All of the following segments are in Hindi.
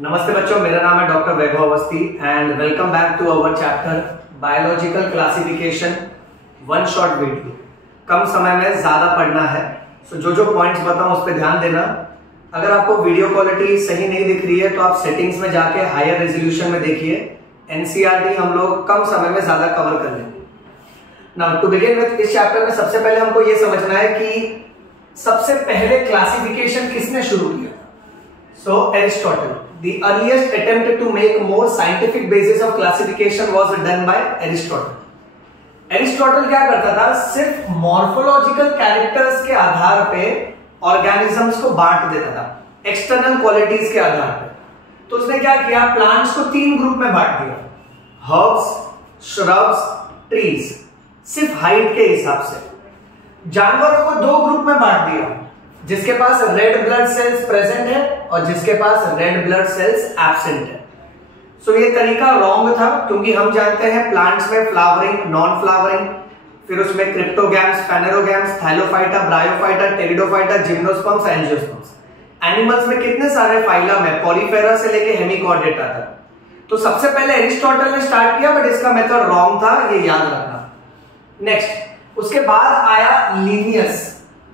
नमस्ते बच्चों, मेरा नाम है doctor Vaibhav Awasthi and welcome back to our chapter biological classification one shot video. कम समय में ज्यादा पढ़ना है, सो जो पॉइंट्स बताऊं उस पर ध्यान देना। अगर आपको वीडियो क्वालिटी सही नहीं दिख रही है तो आप सेटिंग्स में जाके हायर रेजोल्यूशन में देखिए। एनसीईआरटी हम लोग कम समय में ज्यादा कवर कर लेंगे। नाउ टू बिगिन विद, इस चैप्टर में सबसे पहले हमको ये समझना है कि सबसे पहले क्लासिफिकेशन किसने शुरू किया। So Aristotle, the earliest attempt to make more scientific basis of classification was done by Aristotle. Aristotle क्या करता था, सिर्फ मॉर्फोलॉजिकल कैरेक्टर्स के आधार पे ऑर्गेनिजम्स को बांट देता था, एक्सटर्नल क्वालिटीज के आधार पे। तो उसने क्या किया, प्लांट्स को 3 ग्रुप में बांट दिया, हर्ब्स, श्रब्स, ट्रीज, सिर्फ हाइट के हिसाब से। जानवरों को 2 ग्रुप में बांट दिया, जिसके पास रेड ब्लड सेल्स प्रेजेंट है और जिसके पास रेड ब्लड सेल्स एब्सेंट है। सो ये तरीका रॉन्ग था, क्योंकि हम जानते हैं प्लांट्स में फ्लावरिंग, नॉन फ्लावरिंग, फिर उसमें cryptogams, phanerogams, Thallophyta, bryophyta, pteridophyta, gymnosperms, angiosperms. Animals में कितने सारे फाइलम है, पॉलीफेरा से लेके हेमिकॉर्डेटा तक। तो सबसे पहले एरिस्टोटल ने स्टार्ट किया, बट इसका मेथड रॉन्ग था, ये याद रखना। नेक्स्ट, उसके बाद आया Linnaeus.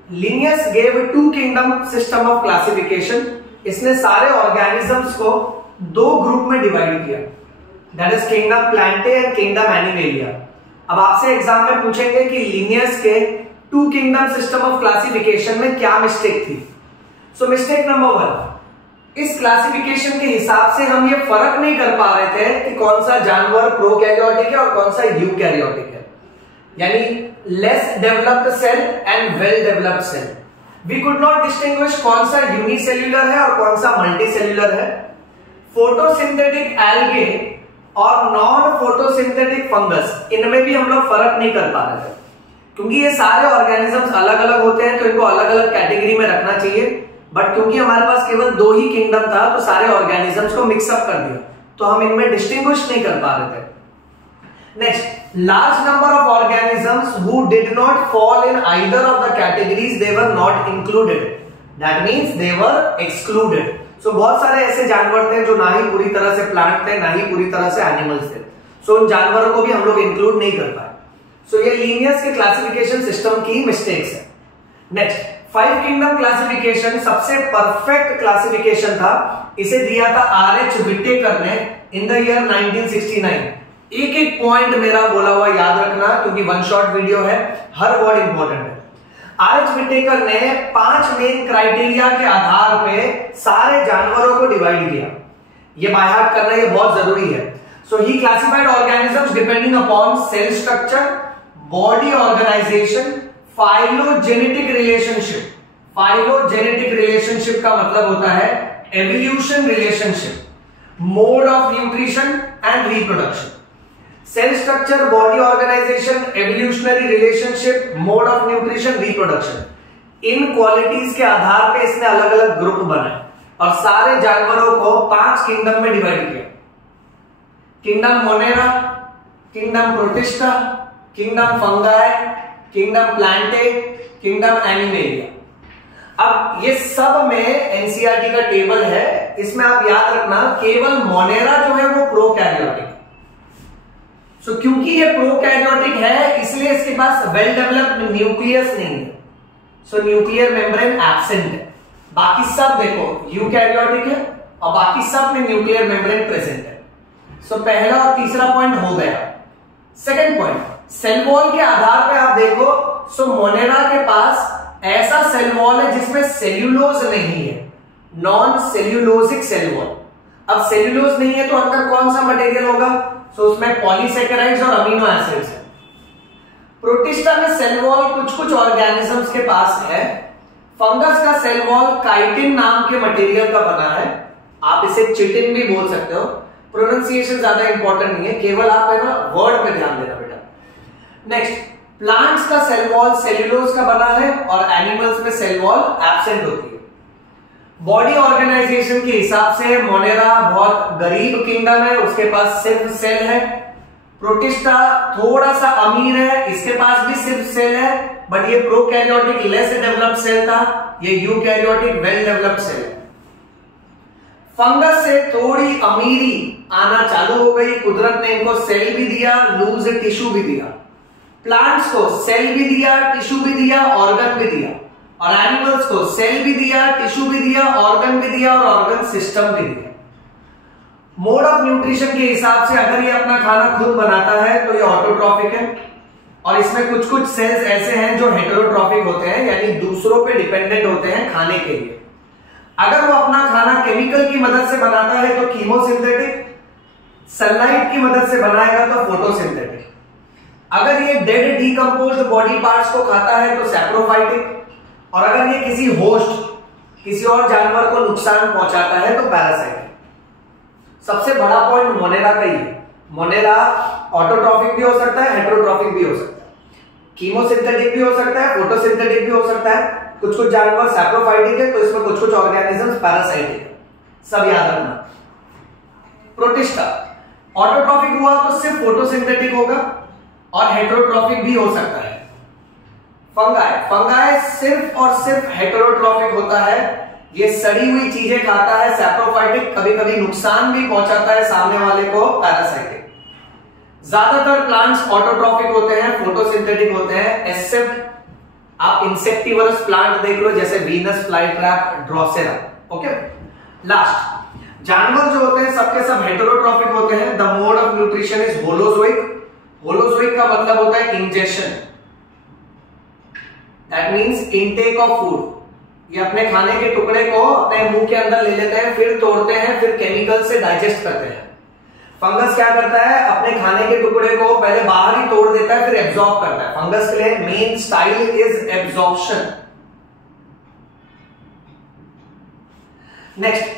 Linnaeus gave 2 kingdom system of classification. इसने सारे ऑर्गेनिजम्स को 2 ग्रुप में डिवाइड किया, that is kingdom Plantae and kingdom animalia. अब आपसे एग्जाम में पूछेंगे कि लिनियस के 2 किंगडम सिस्टम ऑफ क्लासिफिकेशन में क्या मिस्टेक थी। सो मिस्टेक नंबर 1, इस क्लासिफिकेशन के हिसाब से हम ये फर्क नहीं कर पा रहे थे कि कौन सा जानवर प्रोकैरियोटिक है और कौन सा यूकैरियोटिक है, यानी less developed cell and well developed cell. We could not distinguish कौन सा यूनिसेल्युलर है और कौन सा मल्टीसेल्युलर है। फोटोसिंथेटिक एल्गे और नॉन फोटोसिंथेटिक फंगस, इनमें भी हम लोग फर्क नहीं कर पा रहे थे, क्योंकि ये सारे ऑर्गेनिजम्स अलग अलग होते हैं, तो इनको अलग अलग कैटेगरी में रखना चाहिए। बट क्योंकि हमारे पास केवल 2 ही किंगडम था, तो सारे ऑर्गेनिजम्स को मिक्सअप कर दिया, तो हम इनमें डिस्टिंग्विश नहीं कर पा रहे थे। Next, large number of organisms who did not fall in either of the categories, they were not included. That means they were excluded. So बहुत सारे ऐसे जानवर थे जो ना ही पूरी तरह से प्लांट थे, ना ही पूरी तरह से एनिमल्स थे। So उन जानवरों को भी हम लोग इंक्लूड नहीं कर पाए। So ये लिनियस के क्लासिफिकेशन सिस्टम की मिस्टेक्स है। नेक्स्ट, 5 किंगडम क्लासिफिकेशन सबसे परफेक्ट क्लासिफिकेशन था। इसे दिया था R.H. विटेकर ने इन द ईयर 1969। एक पॉइंट मेरा बोला हुआ याद रखना, क्योंकि वन शॉट वीडियो है, हर वर्ड इंपॉर्टेंट है। आर.एच. विटेकर ने 5 मेन क्राइटेरिया के आधार पे सारे जानवरों को डिवाइड किया। ये बाय हार्ट करना ये बहुत जरूरी है। So he classified organisms depending upon cell structure, body organisation, phylogenetic relationship. Phylogenetic relationship का मतलब होता है evolution relationship, mode of nutrition and reproduction. Cell structure, body organisation, evolutionary relationship, mode of nutrition, reproduction, इन क्वालिटीज के आधार पे इसने अलग अलग ग्रुप बनाए और सारे जानवरों को 5 किंगडम में डिवाइड किया। Kingdom Monera, kingdom protista, kingdom fungi, kingdom Plantae, kingdom animalia. अब ये सब में एनसीईआरटी का टेबल है, इसमें आप याद रखना केवल मोनेरा जो है वो प्रोकैरियोटिक। So, क्योंकि ये प्रोकैरियोटिक है, इसलिए इसके पास वेल डेवलप्ड न्यूक्लियस नहीं है। सो न्यूक्लियर मेम्ब्रेन एब्सेंट है। बाकी सब देखो यूकैरियोटिक है और बाकी सब में न्यूक्लियर मेम्ब्रेन प्रेजेंट है। सो पहला और तीसरा पॉइंट हो गया। सेकंड पॉइंट, सेल वॉल के आधार पे आप देखो। सो मोनेरा के पास ऐसा सेल वॉल है जिसमें सेल्यूलोज नहीं है, नॉन सेल्यूलोजिक सेल वॉल। अब सेल्यूलोज नहीं है तो अंदर कौन सा मटेरियल होगा, तो उसमें पॉलीसेकेराइड्स और अमीनो एसिड्स है। प्रोटिस्टा में सेल वॉल कुछ ऑर्गेनिजम्स के पास है। फंगस का सेल वॉल काइटिन नाम के मटेरियल का बना है। आप इसे चिटिन भी बोल सकते हो, प्रोनाउंसिएशन ज्यादा इंपॉर्टेंट नहीं है, केवल आप है ना वर्ड पे ध्यान देना बेटा। नेक्स्ट, प्लांट्स का सेल वॉल सेल्यूलोज का बना है और एनिमल्स में सेल वॉल एब्सेंट होती है। बॉडी ऑर्गेनाइजेशन के हिसाब से मोनेरा बहुत गरीब किंगडम है, उसके पास सिर्फ सेल है। प्रोटिस्टा थोड़ा सा अमीर है, इसके पास भी सिर्फ सेल है, बट ये प्रोकैरियोटिक लेस डेवलप्ड सेल था, ये यूकैरियोटिक वेल डेवलप्ड सेल है। फंगस से थोड़ी अमीरी आना चालू हो गई, कुदरत ने इनको सेल भी दिया, लूज टिश्यू भी दिया। प्लांट्स को सेल भी दिया, टिश्यू भी दिया, ऑर्गन भी दिया, और एनिमल्स को सेल भी दिया, टिश्यू भी दिया, ऑर्गन भी दिया और ऑर्गन सिस्टम भी दिया। मोड ऑफ न्यूट्रिशन के हिसाब से अगर ये अपना खाना खुद बनाता है तो ये ऑटोट्रॉफिक है, और इसमें कुछ कुछ सेल्स ऐसे हैं जो हेटेरोट्रॉफिक होते हैं, यानी दूसरों पे डिपेंडेंट होते हैं खाने के लिए। अगर वो अपना खाना केमिकल की मदद से बनाता है तो कीमोसिंथेटिक, सनलाइट की मदद से बनाएगा तो फोटोसिंथेटिक। अगर ये डेड डीकंपोज्ड बॉडी पार्ट्स को खाता है तो सैप्रोफाइटिक, और अगर ये किसी होस्ट, किसी और जानवर को नुकसान पहुंचाता है तो पैरासाइटिक। सबसे बड़ा पॉइंट मोनेरा का ही है। मोनेरा ऑटोट्रॉफिक भी हो सकता है, हेटेरोट्रॉफिक भी हो सकता है, कीमोसिंथेटिक भी हो सकता है, फोटोसिंथेटिक भी हो सकता है। कुछ कुछ जानवर सैप्रोफाइटिक है तो इसमें कुछ कुछ ऑर्गेनिजम्स पैरासाइटिक है, सब याद रखना। प्रोटिस्टा ऑटोट्रॉफिक हुआ तो सिर्फ फोटोसिंथेटिक होगा, और हेटेरोट्रॉफिक भी हो सकता है। फंगाई, फंगाई सिर्फ और सिर्फ हेटेरोट्रॉफिक होता है, ये सड़ी हुई चीजें खाता है, सैप्रोफाइटिक, कभी कभी नुकसान भी पहुंचाता है सामने वाले को, पैरासाइटिक। ज्यादातर प्लांट्स ऑटोट्रॉफिक होते हैं, फोटोसिंथेटिक होते हैं, एक्सेप्ट आप इंसेक्टिवरस प्लांट देख लो जैसे Venus flytrap, Drosera. Okay, last जानवर जो होते हैं सबके सब हेटेरोट्रॉफिक होते हैं। The mode of nutrition is holozoic. Holozoic का मतलब होता है injection, that means intake of food. ये अपने खाने के टुकड़े को अपने मुंह के अंदर ले लेते हैं, फिर तोड़ते हैं, फिर केमिकल से डाइजेस्ट करते हैं। फंगस क्या करता है, अपने खाने के टुकड़े को पहले बाहर ही तोड़ देता है, फिर एब्जॉर्ब करता है। फंगस के लिए main style is absorption. Next,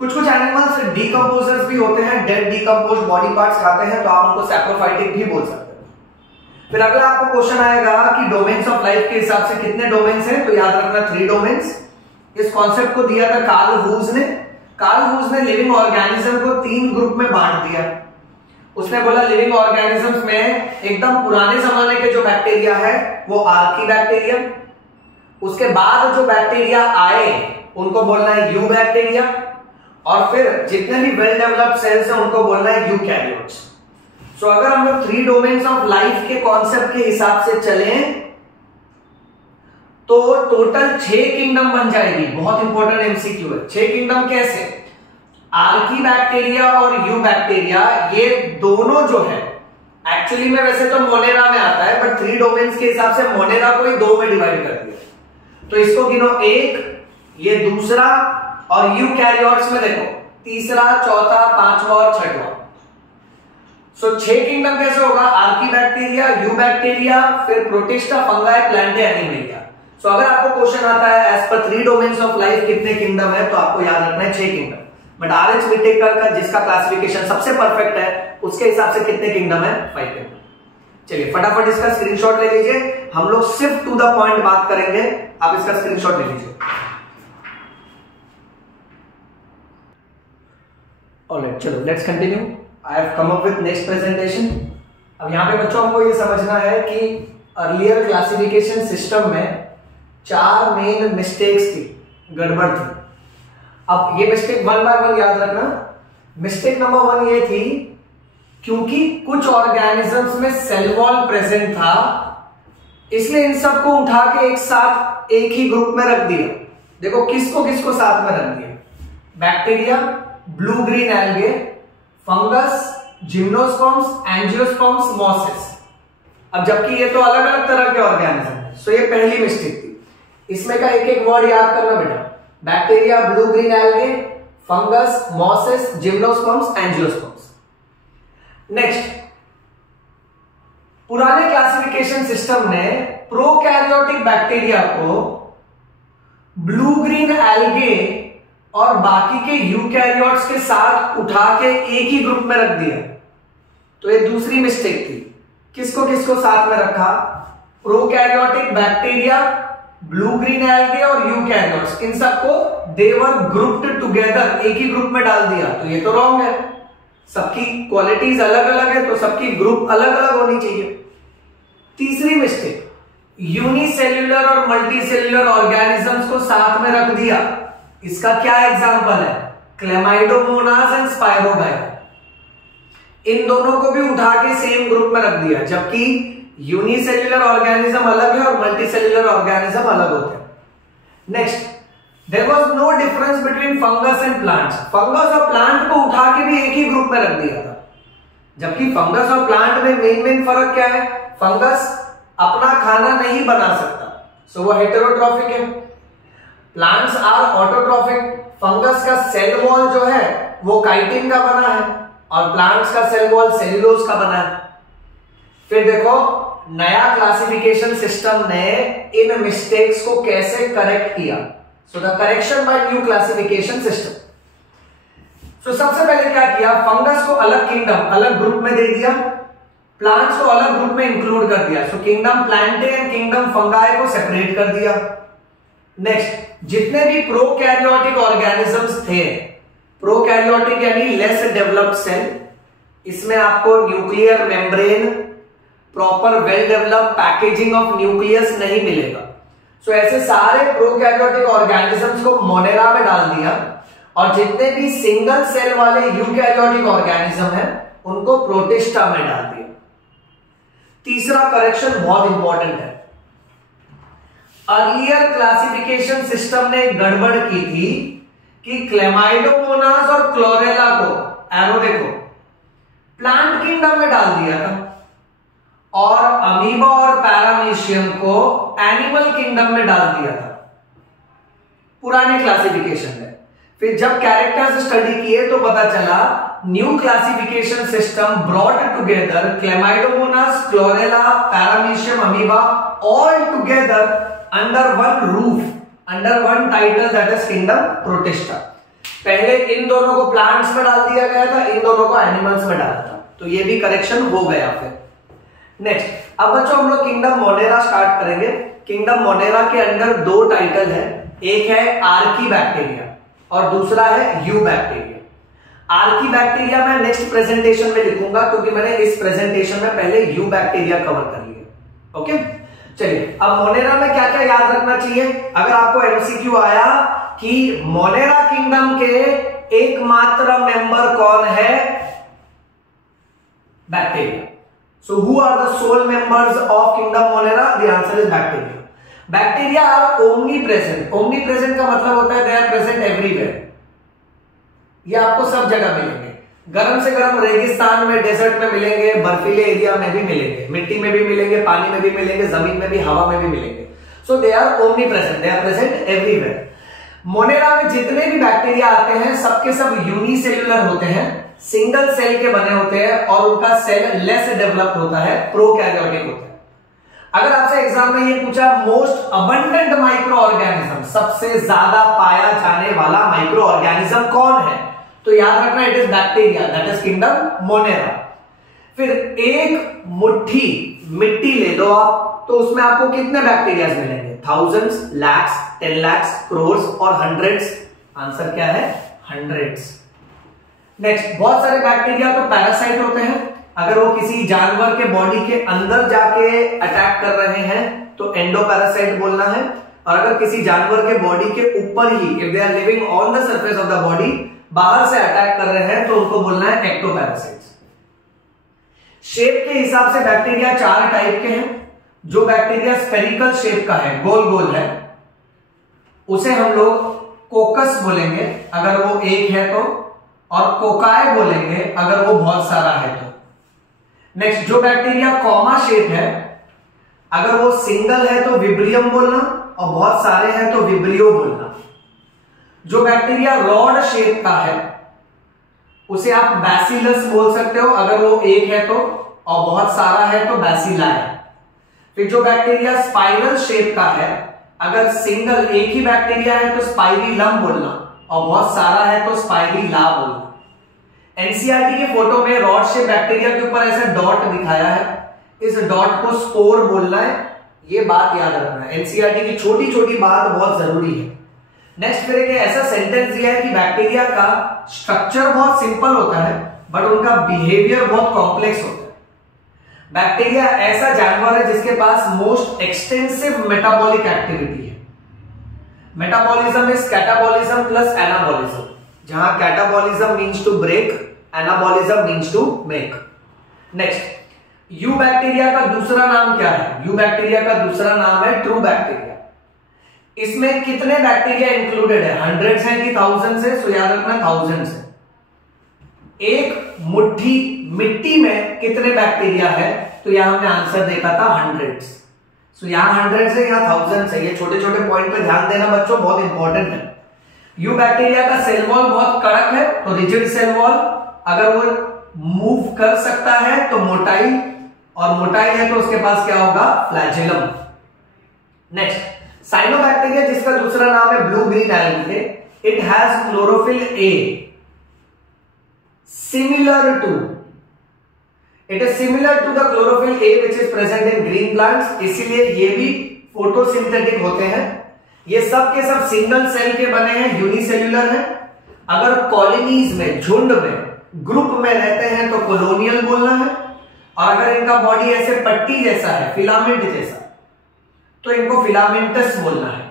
कुछ कुछ एनिमल्स डीकंपोजर्स भी होते हैं, डेड डीकंपोज्ड बॉडी पार्ट्स खाते हैं, तो आप उनको सैप्रोफाइटिक भी बोल सकते हैं। फिर अगला आपको क्वेश्चन आएगा कि डोमेन्स ऑफ लाइफ के हिसाब से कितने डोमेन्स हैं, तो याद रखना 3 डोमेन्स। इस कॉन्सेप्ट को दिया था कार्ल वूज ने। कार्ल वूज ने लिविंग ऑर्गेनिज्म को 3 ग्रुप में बांट दिया। उसने बोला लिविंग ऑर्गेनिजम्स में एकदम पुराने जमाने के जो बैक्टीरिया है वो आर्की बैक्टीरिया, उसके बाद जो बैक्टीरिया आए उनको बोलना है यू बैक्टीरिया, और फिर जितने भी वेल डेवलप्ड सेल्स हैं उनको बोलना है यूकैरियोट्स। सो अगर हम लोग 3 डोमेन्स ऑफ लाइफ के कॉन्सेप्ट के हिसाब से चलें तो टोटल 6 किंगडम बन जाएगी। बहुत इंपॉर्टेंट एमसीक्यू है। 6 किंगडम कैसे? आर्की बैक्टीरिया और यू बैक्टीरिया, ये दोनों जो है एक्चुअली में वैसे तो मोनेरा में आता है, बट 3 डोमेन्स के हिसाब से मोनेरा को ही 2 में डिवाइड कर दिया। तो इसको गिनो, 1 ये दूसरा, और यूकैरियोट्स में देखो तीसरा, चौथा, 5वां और 6वां। सो 6 किंगडम कैसे होगा? आर्की बैक्टीरिया, यू बैक्टीरिया, फिर protista, fungi, plantae, animalia. So अगर आपको क्वेश्चन आता है एज पर 3 डोमेन्स ऑफ लाइफ कितने किंगडम है, तो आपको याद रखना है 6 किंगडम। बट आरएच विटेकर का जिसका क्लासिफिकेशन सबसे परफेक्ट है उसके हिसाब से कितने किंगडम है? 5 किंगडम। चलिए फटाफट इसका स्क्रीनशॉट ले लीजिए, हम लोग सिर्फ टू द पॉइंट बात करेंगे, आप इसका स्क्रीनशॉट ले लीजिए। ऑलराइट, चलो let's continue. I have come up with next presentation. अब यहां पे बच्चों हमको ये समझना है कि अर्लियर क्लासिफिकेशन सिस्टम में 4 मेन मिस्टेक्स थी, गड़बड़ थी। अब ये मिस्टेक 1 बाय 1 याद रखना। मिस्टेक नंबर 1 ये थी क्योंकि कुछ ऑर्गेनिजम्स में सेल वॉल प्रेजेंट था, इसलिए इन सबको उठा के एक साथ एक ही ग्रुप में रख दिया। देखो किसको किसको साथ में रख दिया? Bacteria, blue green algae, fungus, gymnosperms, angiosperms, mosses. अब जबकि ये तो अलग अलग तरह के ऑर्गेनिज्म है। सो ये पहली मिस्टेक थी। इसमें का एक एक वर्ड याद करना बेटा। Bacteria, blue green algae, fungus, mosses, gymnosperms, angiosperms. Next, पुराने क्लासिफिकेशन सिस्टम ने प्रोकैरियोटिक बैक्टीरिया को ब्लू ग्रीन एल्गे और बाकी के यूकैरियोट्स के साथ उठा के एक ही ग्रुप में रख दिया। तो ये दूसरी मिस्टेक थी। किसको किसको साथ में रखा? Prokaryotic bacteria, blue green algae और यूकैरियोट्स, इन सबको दे वर ग्रुप्ड टुगेदर, एक ही ग्रुप में डाल दिया। तो ये तो रॉन्ग है, सबकी क्वालिटीज अलग अलग है तो सबकी ग्रुप अलग अलग होनी चाहिए। तीसरी मिस्टेक, यूनिसेल्यूलर और मल्टीसेल्यूलर ऑर्गेनिजम्स को साथ में रख दिया। इसका क्या एग्जांपल है? क्लेमाइडोमोनास एंड स्पायरोगाइरा, इन दोनों को भी उठा के सेम ग्रुप में रख दिया, जबकि यूनिसेल्युलर ऑर्गेनिज्म अलग है और मल्टीसेल्युलर ऑर्गेनिज्म अलग होते हैं। Next, there was no difference between fungus and plants. Fungus और प्लांट को उठा के भी एक ही ग्रुप में रख दिया था, जबकि फंगस और प्लांट में मेन फर्क क्या है? फंगस अपना खाना नहीं बना सकता, सो वो हेटेरोट्रॉफिक है। Plants are autotrophic. फंगस का सेल वॉल जो है वो काइटिन का बना है और प्लांट्स का सेल वॉल सेल्यूलोज का बना है। फिर देखो, नया क्लासिफिकेशन सिस्टम ने इन मिस्टेक्स को कैसे करेक्ट किया। So the correction by new classification system. So सबसे पहले क्या किया? फंगस को अलग किंगडम, अलग ग्रुप में दे दिया, प्लांट्स को अलग ग्रुप में इंक्लूड कर दिया। सो kingdom Plantae and kingdom fungi को सेपरेट कर दिया। नेक्स्ट, जितने भी प्रोकैरियोटिक ऑर्गेनिजम्स थे, प्रोकैरियोटिक यानी लेस डेवलप्ड सेल, इसमें आपको nuclear membrane, proper well developed packaging of nucleus नहीं मिलेगा। सो ऐसे सारे प्रोकैरियोटिक ऑर्गेनिजम्स को मोनेरा में डाल दिया और जितने भी सिंगल सेल वाले यूकैरियोटिक ऑर्गेनिज्म है उनको प्रोटिस्टा में डाल दिया। तीसरा करेक्शन बहुत इंपॉर्टेंट है। अर्लियर क्लासिफिकेशन सिस्टम ने गड़बड़ की थी कि क्लेमाइडोमोनास और क्लोरेला को, एरो देखो, प्लांट किंगडम में डाल दिया था और अमीबा और पैरामीशियम को एनिमल किंगडम में डाल दिया था पुराने क्लासिफिकेशन में। फिर जब कैरेक्टर्स स्टडी किए तो पता चला new classification system brought together Chlamydomonas, chlorella, paramecium, amoeba all together under one roof, under one title, that is kingdom protista. पहले इन दोनों को प्लांट्स में डाल दिया गया था, इन दोनों को एनिमल्स में डाला था, तो ये भी करेक्शन हो गया। फिर नेक्स्ट, अब बच्चों हम लोग किंगडम मोनेरा स्टार्ट करेंगे। किंगडम मोनेरा के अंदर दो टाइटल है, एक है आर्की बैक्टीरिया और दूसरा है यू बैक्टीरिया। आर्की बैक्टीरिया मैं नेक्स्ट प्रेजेंटेशन में लिखूंगा क्योंकि मैंने इस प्रेजेंटेशन में पहले यू बैक्टीरिया कवर कर लिया। ओके, चलिए अब मोनेरा में क्या क्या याद रखना चाहिए। अगर आपको एमसीक्यू आया कि मोनेरा किंगडम के एकमात्र मेंबर कौन है? Bacteria. So who are the sole members of kingdom monera? The answer is bacteria. Bacteria are omnipresent. Omnipresent का मतलब होता है दे आर प्रेजेंट एवरीवेयर। ये आपको सब जगह मिलेंगे, गर्म से गर्म रेगिस्तान में, डेजर्ट में मिलेंगे, बर्फीले एरिया में भी मिलेंगे, मिट्टी में भी मिलेंगे, पानी में भी मिलेंगे, जमीन में भी, हवा में भी मिलेंगे। So they are omnipresent, they are present everywhere. Monera में जितने भी बैक्टीरिया आते हैं सबके सब यूनिसेल्युलर होते हैं, सिंगल सेल के बने होते हैं और उनका सेल लेस डेवलप्ड होता है, प्रोकैरियोटिक होता है। अगर आपसे एग्जाम में ये पूछा मोस्ट अबंडेंट माइक्रो ऑर्गेनिज्म, सबसे ज्यादा पाया जाने वाला माइक्रो ऑर्गेनिज्म कौन है, तो याद रखना it is bacteria, that is kingdom Monera. फिर एक मुट्ठी मिट्टी ले दो आप, तो उसमें आपको कितने बैक्टीरिया मिलेंगे? थाउजेंड्स, लैक्स, 10 lakhs, क्रोर्स और हंड्रेड्स। आंसर क्या है? हंड्रेड्स। नेक्स्ट, बहुत सारे बैक्टीरिया तो पैरासाइट होते हैं। अगर वो किसी जानवर के बॉडी के अंदर जाके अटैक कर रहे हैं तो एंडोपैरासाइट बोलना है, और अगर किसी जानवर के बॉडी के ऊपर ही, if they are living on the surface of the body, बाहर से अटैक कर रहे हैं तो उनको बोलना है एक्टोपैरासाइट्स। शेप के हिसाब से बैक्टीरिया 4 टाइप के हैं। जो बैक्टीरिया स्फेरिकल शेप का है, गोल गोल है, उसे हम लोग कोकस बोलेंगे अगर वो एक है तो, और कोकाय बोलेंगे अगर वो बहुत सारा है तो। नेक्स्ट, जो बैक्टीरिया कॉमा शेप है, अगर वो सिंगल है तो विब्रियम बोलना और बहुत सारे हैं तो विब्रियो बोलना। जो बैक्टीरिया रॉड शेप का है उसे आप बैसिलस बोल सकते हो अगर वो एक है तो, और बहुत सारा है तो बैसिलाई। फिर जो बैक्टीरिया स्पाइरल शेप का है, अगर सिंगल एक ही बैक्टीरिया है तो स्पाइरिलम बोलना और बहुत सारा है तो स्पाइरिला बोलना। एनसीईआरटी के फोटो में रॉड शेप बैक्टीरिया के ऊपर ऐसा डॉट दिखाया है, इस डॉट को स्पोर बोलना है, ये बात याद रखना है। एनसीईआरटी की छोटी छोटी बात बहुत जरूरी है। नेक्स्ट, फिर एक ऐसा सेंटेंस दिया है कि बैक्टीरिया का स्ट्रक्चर बहुत सिंपल होता है बट उनका बिहेवियर बहुत कॉम्प्लेक्स होता है। बैक्टीरिया ऐसा जानवर है जिसके पास मोस्ट एक्सटेंसिव मेटाबॉलिक एक्टिविटी है। Metabolism is catabolism plus anabolism. जहां catabolism means to break, anabolism means to make. Next, you bacteria का दूसरा नाम क्या है? यू बैक्टीरिया का दूसरा नाम है ट्रू बैक्टीरिया। इसमें कितने बैक्टीरिया इंक्लूडेड है? हंड्रेड्स है कि थाउजेंड्स है? सो याद रखना थाउजेंड्स है। एक मुट्ठी मिट्टी में कितने बैक्टीरिया है? तो यहां हमने आंसर देखा था हंड्रेड्स। सो यहां हंड्रेड्स है, यहां थाउजेंड्स है। ये छोटे छोटे पॉइंट पे ध्यान देना बच्चों, बहुत इंपॉर्टेंट है। यू बैक्टीरिया का सेल वॉल बहुत कड़क है, तो रिजिड सेल वॉल। अगर वो मूव कर सकता है तो मोटाई, और मोटाई है तो उसके पास क्या होगा? फ्लैजेलम। नेक्स्ट, साइनोबैक्टीरिया जिसका दूसरा नाम है blue green algae, it has chlorophyll a similar to, it is similar to the chlorophyll a which is present in green plants, इसीलिए ये भी फोटोसिंथेटिक होते हैं। ये सब के सब सिंगल सेल के बने हैं, यूनिसेल्युलर है। अगर कॉलोनीज में, झुंड में, ग्रुप में रहते हैं तो कॉलोनियल बोलना है, और अगर इनका बॉडी ऐसे पट्टी जैसा है, फिलामेंट जैसा, तो इनको फिलामेंटस बोलना है।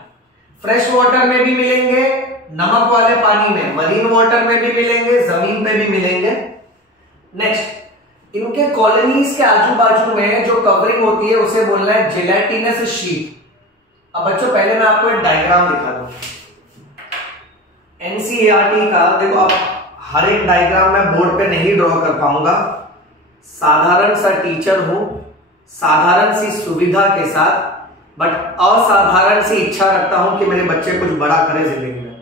फ्रेश वाटर में भी मिलेंगे, नमक वाले पानी में, मरीन वाटर में भी मिलेंगे, जमीन पे भी मिलेंगे। नेक्स्ट, इनके कॉलोनीज के आजू बाजू में जो कवरिंग होती है उसे बोलना है जेलेटिनस शीट। अब बच्चों पहले मैं आपको एक डायग्राम दिखा दूं एनसीईआरटी का। देखो, आप हर एक डायग्राम मैं बोर्ड पे नहीं ड्रॉ कर पाऊंगा, साधारण सा टीचर हूं, साधारण सी सुविधा के साथ, बट असाधारण सी इच्छा रखता हूं कि मेरे बच्चे कुछ बड़ा करे जिंदगी में।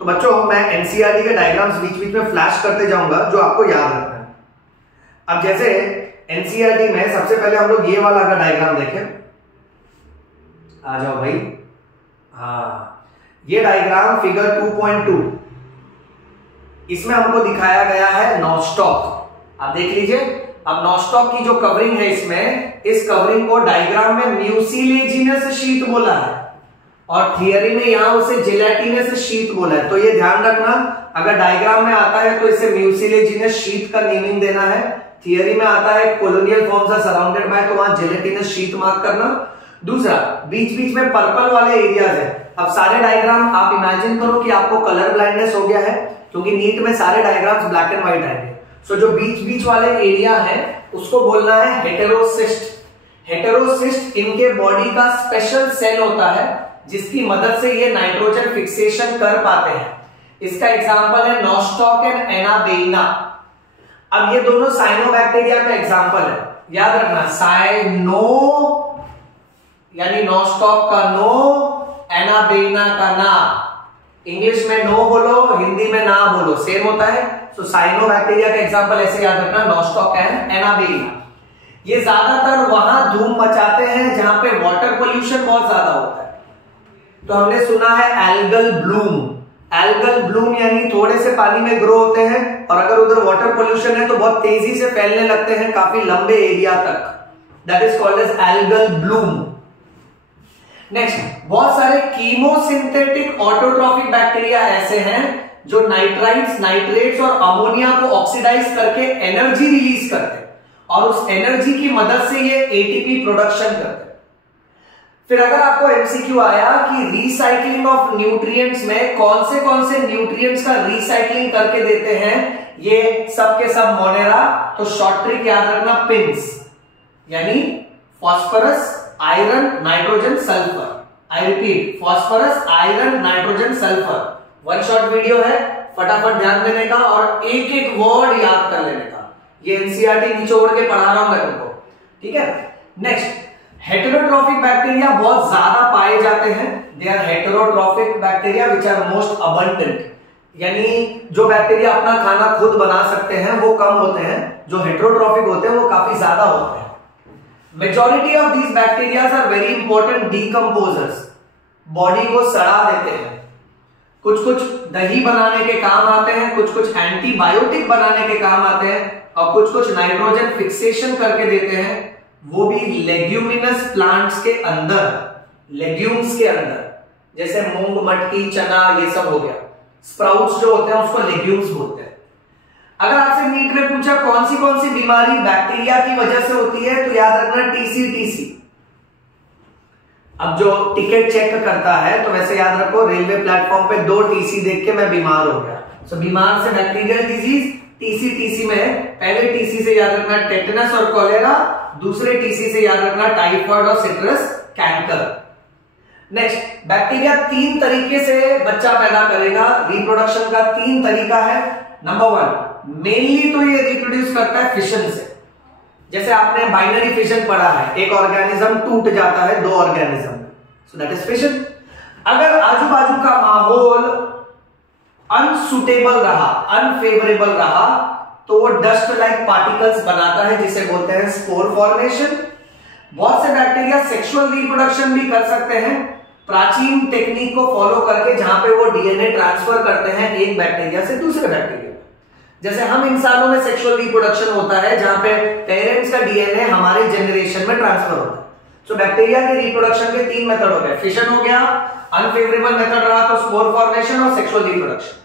तो बच्चों मैं एनसीईआरटी के डायग्राम्स बीच बीच में फ्लैश करते जाऊंगा जो आपको याद रखना है। अब जैसे एनसीईआरटी में सबसे पहले हम लोग ये वाला का डायग्राम देखें। आ जाओ भाई। हाँ, ये डायग्राम फिगर 2.2, इसमें हमको दिखाया गया है नॉस्टॉक। आप देख लीजिए। अब नॉस्टॉक की जो कवरिंग है इसमें, इस कवरिंग को डायग्राम में म्यूसिलेजिनस शीट बोला है, और थियरी में यहां उसे जेलेटिनस शीट बोला है। तो ये ध्यान रखना, अगर डायग्राम में आता है तो इसे म्यूसिलेजिनस शीट का नेमिंग देना है। थियरी में आता है colonial forms are surrounded by, तो वहां जेलेटिनस शीट मार्क करना। दूसरा, बीच बीच में पर्पल वाले एरियाज है। अब सारे डायग्राम आप इमेजिन करो कि आपको कलर ब्लाइंडनेस हो गया है, क्योंकि नीट में सारे डायग्राम्स ब्लैक एंड व्हाइट आएंगे। सो जो बीच बीच वाले एरिया है उसको बोलना है हेटेरोसिस्ट। हेटेरोसिस्ट इनके बॉडी का स्पेशल सेल होता है जिसकी मदद से ये नाइट्रोजन फिक्सेशन कर पाते हैं। इसका एग्जांपल है नॉस्टॉक एंड एनाबेइना। अब ये दोनों साइनोबैक्टीरिया का एग्जांपल है, याद रखना। साइनो यानी नॉस्टॉक का नो, एनाबेइना का ना। इंग्लिश में नो बोलो, हिंदी में ना बोलो, सेम होता है। सो साइनोबैक्टीरिया का एग्जांपल ऐसे याद रखना, नॉस्टॉक एंड एनाबेइना। ये ज्यादातर वहां धूम मचाते हैं जहां पे वाटर पोल्यूशन बहुत ज्यादा होता है। तो हमने सुना है एल्गल ब्लूम। एल्गल ब्लूम यानी थोड़े से पानी में ग्रो होते हैं, और अगर उधर वाटर पोल्यूशन है तो बहुत तेजी से फैलने लगते हैं काफी लंबे एरिया तक। That is called as algal bloom. Next, बहुत सारे कीमोसिंथेटिक ऑटोट्रॉफिक बैक्टीरिया ऐसे हैं जो नाइट्राइट्स, नाइट्रेट्स और अमोनिया को ऑक्सीडाइज करके एनर्जी रिलीज करते हैं, और उस एनर्जी की मदद से ये एटीपी प्रोडक्शन करते हैं। फिर अगर आपको एमसीक्यू आया कि रीसाइक्लिंग ऑफ न्यूट्रिएंट्स में कौन से न्यूट्रिएंट्स का रीसाइक्लिंग करके देते हैं, ये सब के सब मोनेरा, तो शॉर्ट ट्रिक याद रखना, पिंस, यानी phosphorus, iron, nitrogen, sulphur. I repeat, phosphorus, iron, nitrogen, sulphur. One shot video है, फटाफट ध्यान देने का और एक एक वर्ड याद कर लेने का। ये एनसीईआरटी निचोड़ के पढ़ा रहा हूं मैं तुमको, ठीक है। नेक्स्ट, हेटेरोट्रॉफिक बैक्टीरिया बहुत ज्यादा पाए जाते हैं। They are heterotrophic bacteria which are most abundant, यानी जो बैक्टीरिया अपना खाना खुद बना सकते हैं वो कम होते हैं, जो हेटेरोट्रॉफिक होते हैं वो काफी ज्यादा होते हैं। Majority of these bacterias are very important decomposers, body को सड़ा देते हैं। कुछ कुछ दही बनाने के काम आते हैं, कुछ कुछ एंटीबायोटिक बनाने के काम आते हैं, और कुछ कुछ नाइट्रोजन फिक्सेशन करके देते हैं, वो भी लेग्यूमिनस प्लांट्स के अंदर, लेग्यूम्स के अंदर, जैसे मूंग, मटकी, चना, ये सब हो गया। स्प्राउट्स जो होते हैं उसको लेग्यूम्स बोलते हैं। अगर आपसे नीट में पूछा कौन सी बीमारी बैक्टीरिया की वजह से होती है, तो याद रखना टीसी। अब जो टिकट चेक करता है तो वैसे याद रखो, रेलवे प्लेटफॉर्म पे 2 टीसी देख के मैं बीमार हो गया, सो बीमार से बैक्टीरियल डिजीज, टीसी में है। पहले टीसी से याद रखना टेटनस और कॉलेरा, दूसरे टीसी से याद रखना टाइफॉइड और सिट्रस कैंकर। नेक्स्ट, बैक्टीरिया 3 तरीके से बच्चा पैदा करेगा। रिप्रोडक्शन का 3 तरीका है। नंबर 1, मेनली तो ये रिप्रोड्यूस करता है फिशन से। जैसे आपने बाइनरी फिशन पढ़ा है, एक ऑर्गेनिज्म टूट जाता है 2 organism, so that is fission. अगर आजू बाजू का माहौल अनसुटेबल रहा, अनफेवरेबल रहा, तो वो डस्ट लाइक पार्टिकल्स बनाता है जिसे बोलते हैं स्पोर फॉर्मेशन। बहुत से बैक्टीरिया सेक्सुअल रिप्रोडक्शन भी कर सकते हैं प्राचीन टेक्निक को फॉलो करके, जहां पे वो डीएनए ट्रांसफर करते हैं एक बैक्टीरिया से दूसरे बैक्टीरिया। जैसे हम इंसानों में सेक्सुअल रिप्रोडक्शन होता है जहां पे पेरेंट्स का डीएनए हमारे जनरेशन में ट्रांसफर होता है। सो बैक्टीरिया के रिप्रोडक्शन के 3 मेथड हो गए, फिशन हो गया, अनफेवरेबल मेथड रहा तो स्पोर फॉर्मेशन और सेक्सुअल रिप्रोडक्शन।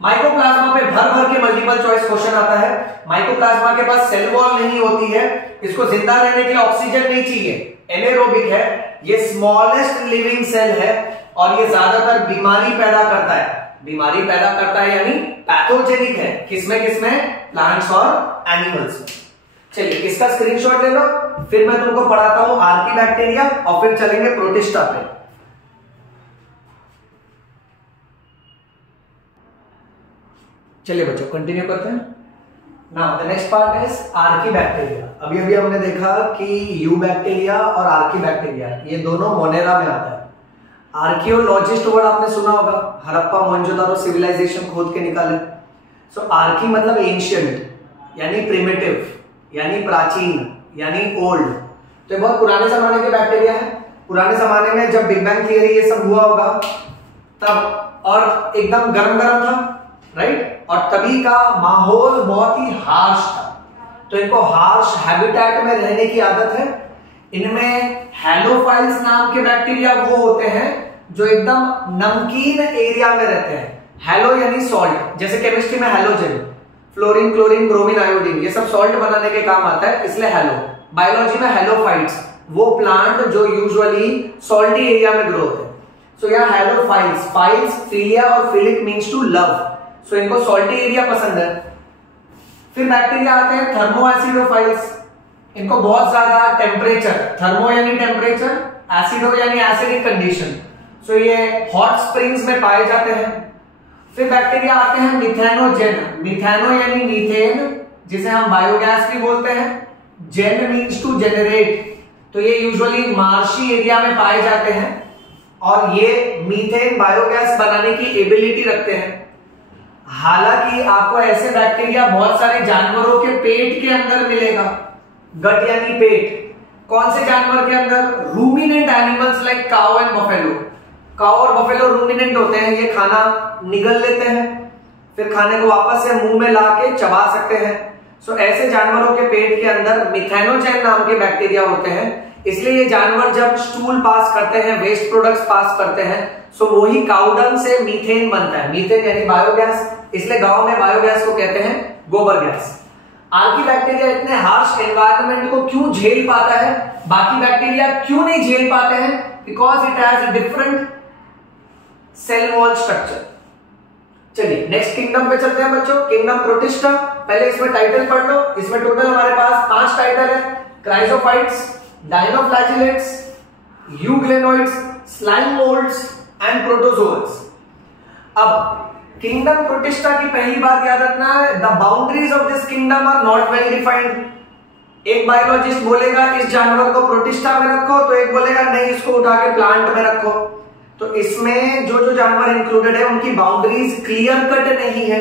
माइकोप्लाज्मा पे भर भर के मल्टीपल चॉइस क्वेश्चन आता है। माइकोप्लाज्मा के पास सेल वॉल नहीं होती है, इसको जिंदा रहने के लिए ऑक्सीजन नहीं चाहिए, एनेरोबिक है, ये स्मॉलेस्ट लिविंग सेल है और ये ज्यादातर बीमारी पैदा करता है। बीमारी पैदा करता है यानी पैथोजेनिक है। किसमें? प्लांट्स और एनिमल्स में। चलिए इसका स्क्रीनशॉट ले लो, फिर मैं तुमको पढ़ाता हूं आर्कीबैक्टीरिया और फिर चलेंगे प्रोटिस्टा पे। चलिए बच्चों कंटिन्यू करते हैं। Now the next part is archaebacteria. अभी हमने देखा कि यू बैक्टीरिया और आर्कीबैक्टीरिया ये दोनों मोनेरा में आता है। आर्कियोलॉजिस्ट वर्ड आपने सुना होगा, हड़प्पा मोहनजोदारो सिविलाइजेशन खोद के निकाले। सो आर्की मतलब एंशिएंट यानी प्रिमिटिव यानी प्राचीन यानी ओल्ड। तो ये बहुत पुराने जमाने के बैक्टीरिया है। पुराने जमाने में जब बिग बैंग थियरी ये सब हुआ होगा तब, और एकदम गर्म था, राइट, और तभी का माहौल बहुत ही हार्श था, तो इनको हार्श हैबिटेट में रहने की आदत है। इनमें हैलोफाइल्स नाम के बैक्टीरिया वो होते हैं जो एकदम नमकीन एरिया में रहते हैं। हैलो यानी सॉल्ट, जैसे केमिस्ट्री में halogen, fluorine, chlorine, bromine, iodine, ये सब सॉल्ट बनाने के काम आता है, इसलिए हैलो। बायोलॉजी में हैलोफाइट्स, वो प्लांट जो यूजुअली सॉल्टी एरिया में ग्रो होते हैं। सो यहाँ हैलोफाइल्स, फाइल्स, फिलिया और फिलिक मीन्स टू लव, सो इनको सॉल्टी एरिया पसंद है। फिर बैक्टीरिया आते हैं थर्मो एसिडोफाइल्स, इनको बहुत ज्यादा टेम्परेचर, थर्मो यानी टेम्परेचर, एसिडो यानी एसिडिक कंडीशन, सो ये हॉट स्प्रिंग्स में पाए जाते हैं। फिर बैक्टीरिया आते हैं मिथेनोजेन, मिथेनो यानी मीथेन जिसे हम बायोगैस भी बोलते हैं, जेन मीन्स टू जेनरेट, तो ये यूजुअली मार्शी एरिया में पाए जाते हैं और ये मीथेन बायोगैस बनाने की एबिलिटी रखते हैं। हालांकि आपको ऐसे बैक्टीरिया बहुत सारे जानवरों के पेट के अंदर मिलेगा, गट यानी पेट। कौन से जानवर के अंदर? Ruminant animals like cow and buffalo. Cow और बफेलो रूमिनेंट होते हैं, ये खाना निगल लेते हैं, फिर खाने को वापस से मुंह में लाके चबा सकते हैं। सो ऐसे जानवरों के पेट के अंदर मिथेनोजेन नाम के बैक्टीरिया होते हैं, इसलिए ये जानवर जब स्टूल पास करते हैं, वेस्ट प्रोडक्ट्स पास करते हैं, सो वही काउडंग से मीथेन बनता है। मीथेन यानी बायोगैस, इसलिए गांव में बायोगैस को कहते हैं गोबर गैस। आर्कीबैक्टीरिया इतने हार्श एनवायरनमेंट को क्यों झेल पाता है, बाकी बैक्टीरिया क्यों नहीं झेल पाते हैं? Because it has a different cell wall structure. चलिए नेक्स्ट किंगडम पे चलते हैं बच्चों, किंगडम प्रोटिस्टा। पहले इसमें टाइटल पढ़ लो, इसमें टोटल हमारे पास 5 टाइटल है, chrysophytes, dinoflagellates, euglenoids, slime moulds and protozoans. अब किंगडम प्रोटिस्टा की पहली बात याद रखना है, the boundaries of this kingdom are not well defined. एक बायोलॉजिस्ट बोलेगा इस जानवर को प्रोटिस्टा में रखो, तो एक बोलेगा नहीं इसको उठा के प्लांट में रखो। तो इसमें जो जानवर इंक्लूडेड है उनकी बाउंड्रीज क्लियर कट नहीं है।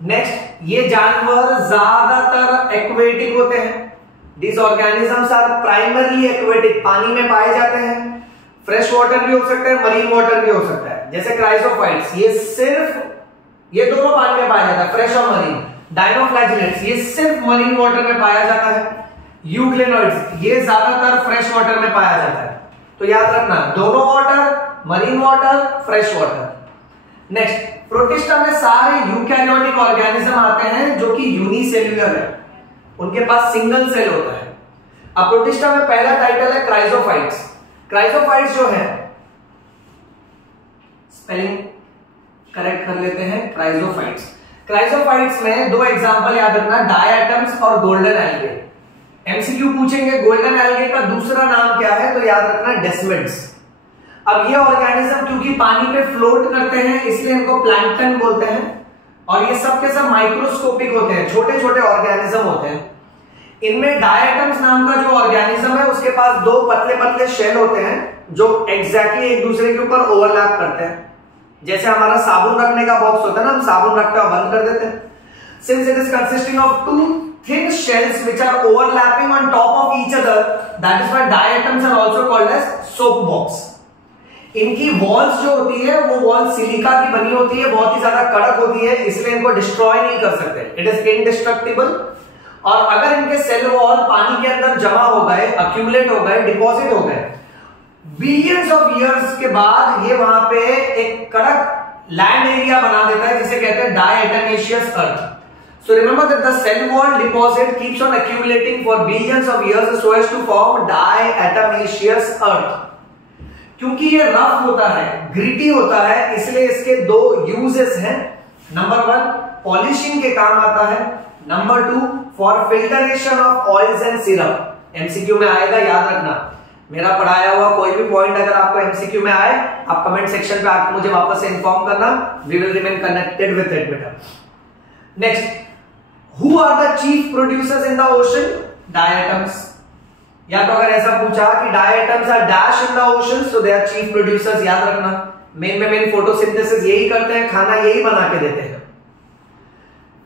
नेक्स्ट, ये जानवर ज्यादातर एक्वेटिक होते हैं। This organisms are primarily aquatic, पानी में पाए जाते हैं। फ्रेश वाटर भी हो सकता है, मरीन वाटर भी हो सकता है। जैसे क्राइजोफाइट्स, ये सिर्फ, ये दोनों पानी में पाया जाता है, फ्रेश और मरीन। डायनोफ्लैजिलेट्स, ये सिर्फ मरीन वाटर में पाया जाता है। यूग्लेनोइड्स, ये ज्यादातर फ्रेश वाटर में पाया जाता है। तो याद रखना, दोनों water, marine water, fresh water. Next, protista में सारे यूकैरियोटिक ऑर्गेनिज्म आते हैं जो कि यूनिसेल्युलर है, उनके पास सिंगल सेल होता है। अब प्रोटिस्टा में पहला टाइटल है क्राइजोफाइट्स। क्राइजोफाइट्स जो है, स्पेलिंग करेक्ट कर लेते हैं, क्राइजोफाइट्स। क्राइजोफाइट्स में दो एग्जांपल याद रखना, डायटम्स और गोल्डन एल्गे। एमसीक्यू पूछेंगे गोल्डन एल्गे का दूसरा नाम क्या है, तो याद रखना डेस्मिड्स। अब ये ऑर्गेनिज्म क्योंकि पानी पे फ्लोट करते हैं इसलिए इनको प्लैंक्टन बोलते हैं, और ये सब के सब माइक्रोस्कोपिक होते हैं, छोटे छोटे ऑर्गेनिज्म होते हैं। इनमें डायटम्स नाम का जो ऑर्गेनिज्म है उसके पास दो पतले पतले शेल होते हैं जो एग्जैक्टली एक दूसरे के ऊपर ओवरलैप करते हैं। जैसे हमारा साबुन रखने का बॉक्स होता है ना, हम साबुन रखते हैं और बंद कर देते हैं। Since it is consisting of two thin shells which are overlapping on top of each other, that is why diatoms are also called as soap box. इनकी वॉल्स जो होती है वो वॉल सिलिका की बनी होती है, बहुत ही ज्यादा कड़क होती है, इसलिए इनको डिस्ट्रॉय नहीं कर सकते, इट इज इनडिस्ट्रक्टिबल। और अगर इनके सेल वॉल पानी के अंदर जमा हो गए, अक्यूमुलेट हो गए, डिपॉजिट हो गए, बिलियंस ऑफ ईयर्स के बाद ये वहां पे एक कड़क लैंड एरिया बना देता है जिसे कहते हैं डायटोनेशियस अर्थ। So remember that the cell wall deposit keeps on accumulating for billions of years so as to form diatomaceous earth. क्योंकि ये रफ होता है, ग्रिटी होता है, इसलिए इसके दो यूजेस हैं। नंबर 1 पॉलिशिंग के काम आता है, number 2 for filtration of oils and syrup. MCQ में आएगा, याद रखना। मेरा पढ़ाया हुआ कोई भी पॉइंट अगर आपको एमसीक्यू में आए, आप कमेंट सेक्शन पे आके मुझे वापस से इन्फॉर्म करना, we will remain connected with it बेटा। Next, Who are the chief producers in the ocean? Diatoms. या तो अगर ऐसा पूछा कि diatoms are dash in the ocean, so they are chief producers, याद रखना। मेन फोटोसिंथेसिस यही करते हैं, खाना यही बना के देते हैं।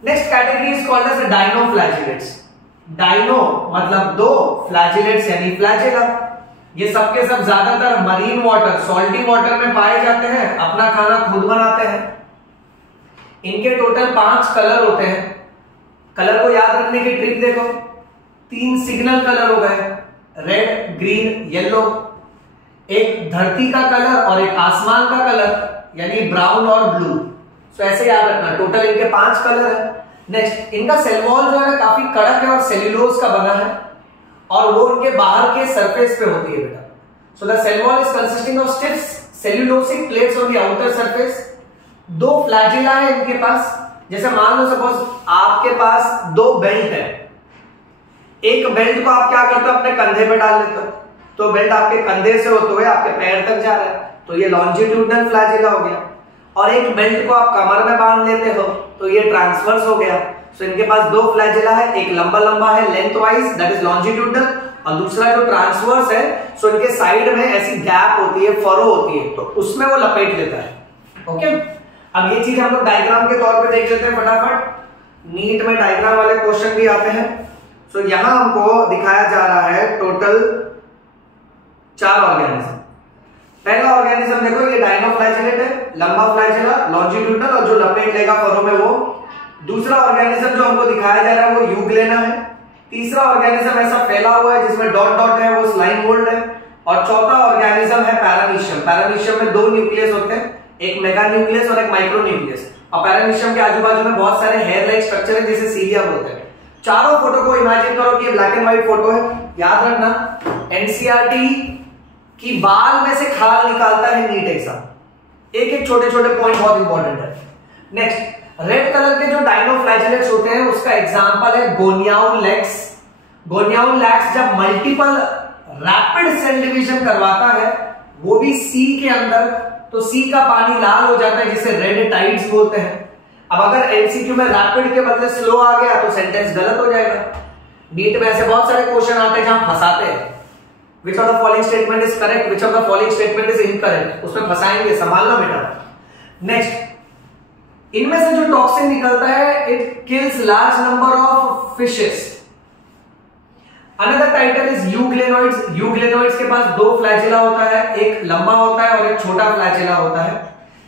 Next category is called as dinoflagellates. Dino मतलब दो, फ्लैजिलेट्स यानी फ्लैजिला। ये सब के सब ज्यादातर मरीन वाटर, सॉल्टी वाटर में पाए जाते हैं, अपना खाना खुद बनाते हैं। इनके टोटल 5 कलर होते हैं। कलर को याद रखने की ट्रिक देखो, 3 सिग्नल कलर हो गए, रेड, ग्रीन, येलो। एक धरती का कलर और एक आसमान का कलर यानी ब्राउन और ब्लू। सो ऐसे याद रखना, टोटल इनके 5 कलर है। नेक्स्ट, इनका सेल वॉल जो है काफी कड़क है और सेल्यूलोज का बना है, और वो इनके बाहर के सरफेस पे होती है बेटा। So the cell wall is consisting of stiff cellulosic plates on the outer surface. 2 flagella है इनके पास। जैसे मान लो सपोज आपके पास 2 बेल्ट है, एक बेल्ट को आप क्या करते हो, अपने कंधे पे डाल लेते हो, तो बेल्ट आपके कंधे से होते हुए आपके पैर तक जा रहा है, तो ये लॉन्जिट्यूडनल फ्लैजिला हो गया। और एक बेल्ट को आप कमर में बांध लेते हो तो ये ट्रांसवर्स हो गया। सो इनके पास 2 फ्लैजिला है, एक लंबा लंबा है length wise, that is longitudinal, और दूसरा जो ट्रांसवर्स है, सो इनके साइड में ऐसी गैप होती है, फरो होती है, तो उसमें वो लपेट लेता है। ओके, अब ये चीज हम लोग डायग्राम के तौर पे देख लेते हैं फटाफट। नीट में डायग्राम वाले क्वेश्चन भी आते हैं। सो यहां हमको दिखाया जा रहा है टोटल 4 ऑर्गेनिज्म। पहला ऑर्गेनिज्म देखो, ये डाइनोफ्लैजिलेट है, लंबा फ्लैजिला, लॉन्जिट्यूडनल, और जो लपेट लेगा फरो में वो। दूसरा ऑर्गेनिज्म जो हमको दिखाया जा रहा है वो यूग्लेना है। तीसरा ऑर्गेनिज्म ऐसा फैला हुआ है जिसमें डॉट डॉट है, वो स्लाइम मोल्ड है। और चौथा ऑर्गेनिज्म है पैरामीशियम। पैरामीशियम में 2 न्यूक्लियस होते हैं, एक मेगा न्यूक्लियस और एक माइक्रो न्यूक्लियस। और पैरामीशियम के आजू बाजू में बहुत सारे हेयर लाइक स्ट्रक्चर है जिसे सीलिया बोलते हैं। चारों फोटो को इमेजिन करो कि ये ब्लैक एंड व्हाइट फोटो है। याद रखना, एनसीईआरटी की बाल में से खाल निकालता है नीट एग्जाम। एक एक छोटे छोटे पॉइंट बहुत इंपॉर्टेंट है। नेक्स्ट, रेड कलर के जो डाइनोफ्लैजिलेट्स होते हैं उसका एग्जांपल है गोनियाउलेक्स। गोनियाउलेक्स जब मल्टीपल रैपिड सेल डिवीजन करवाता है, वो भी सी के अंदर, तो सी का पानी लाल हो जाता है जिसे रेड टाइड्स बोलते हैं। अब अगर एमसीक्यू में रैपिड के बदले स्लो आ गया तो सेंटेंस गलत हो जाएगा। नीट में ऐसे बहुत सारे क्वेश्चन आते हैं जहां फंसाते हैं, which of the following statement is correct, which of the following statement is incorrect, उसमें फंसाएंगे, संभालना बेटा। नेक्स्ट, इनमें से जो टॉक्सिन निकलता है, it kills large number of fishes. Another title is euglenoids. Euglenoids के पास 2 फ्लैजिला होता है, एक लंबा होता है और एक छोटा फ्लैजिला होता है।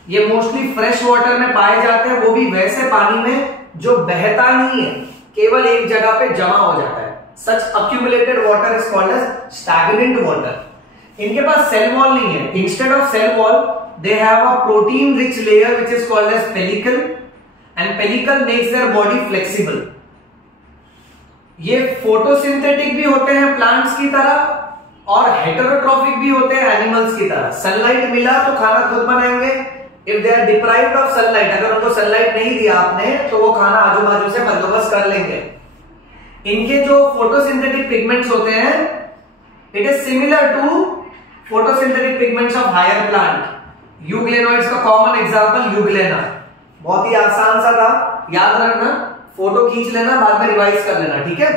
ये मोस्टली फ्रेश वाटर में पाए जाते हैं, वो भी वैसे पानी में जो बहता नहीं है, केवल एक जगह पे जमा हो जाता है। Such accumulated water is called as stagnant water. इनके पास सेल वॉल नहीं है, instead of cell wall they have a protein rich layer which is called as pellicle, and pellicle makes their body flexible. ये फोटोसिंथेटिक भी होते हैं प्लांट्स की तरह और हेटेरोट्रॉफिक भी होते हैं एनिमल्स की तरह। सनलाइट मिला तो खाना खुद बनाएंगे, if they are deprived of sunlight, अगर उनको सनलाइट नहीं दिया आपने तो वो खाना आजू बाजू से बंदोबस्त कर लेंगे। इनके जो फोटोसिंथेटिक पिगमेंट्स होते हैं, it is similar to photosynthetic pigments of higher plant. Euglenoids का कॉमन एग्जांपल यूग्लेना, बहुत ही आसान सा था, याद रखना, फोटो खींच लेना, बाद में रिवाइज कर लेना, ठीक है।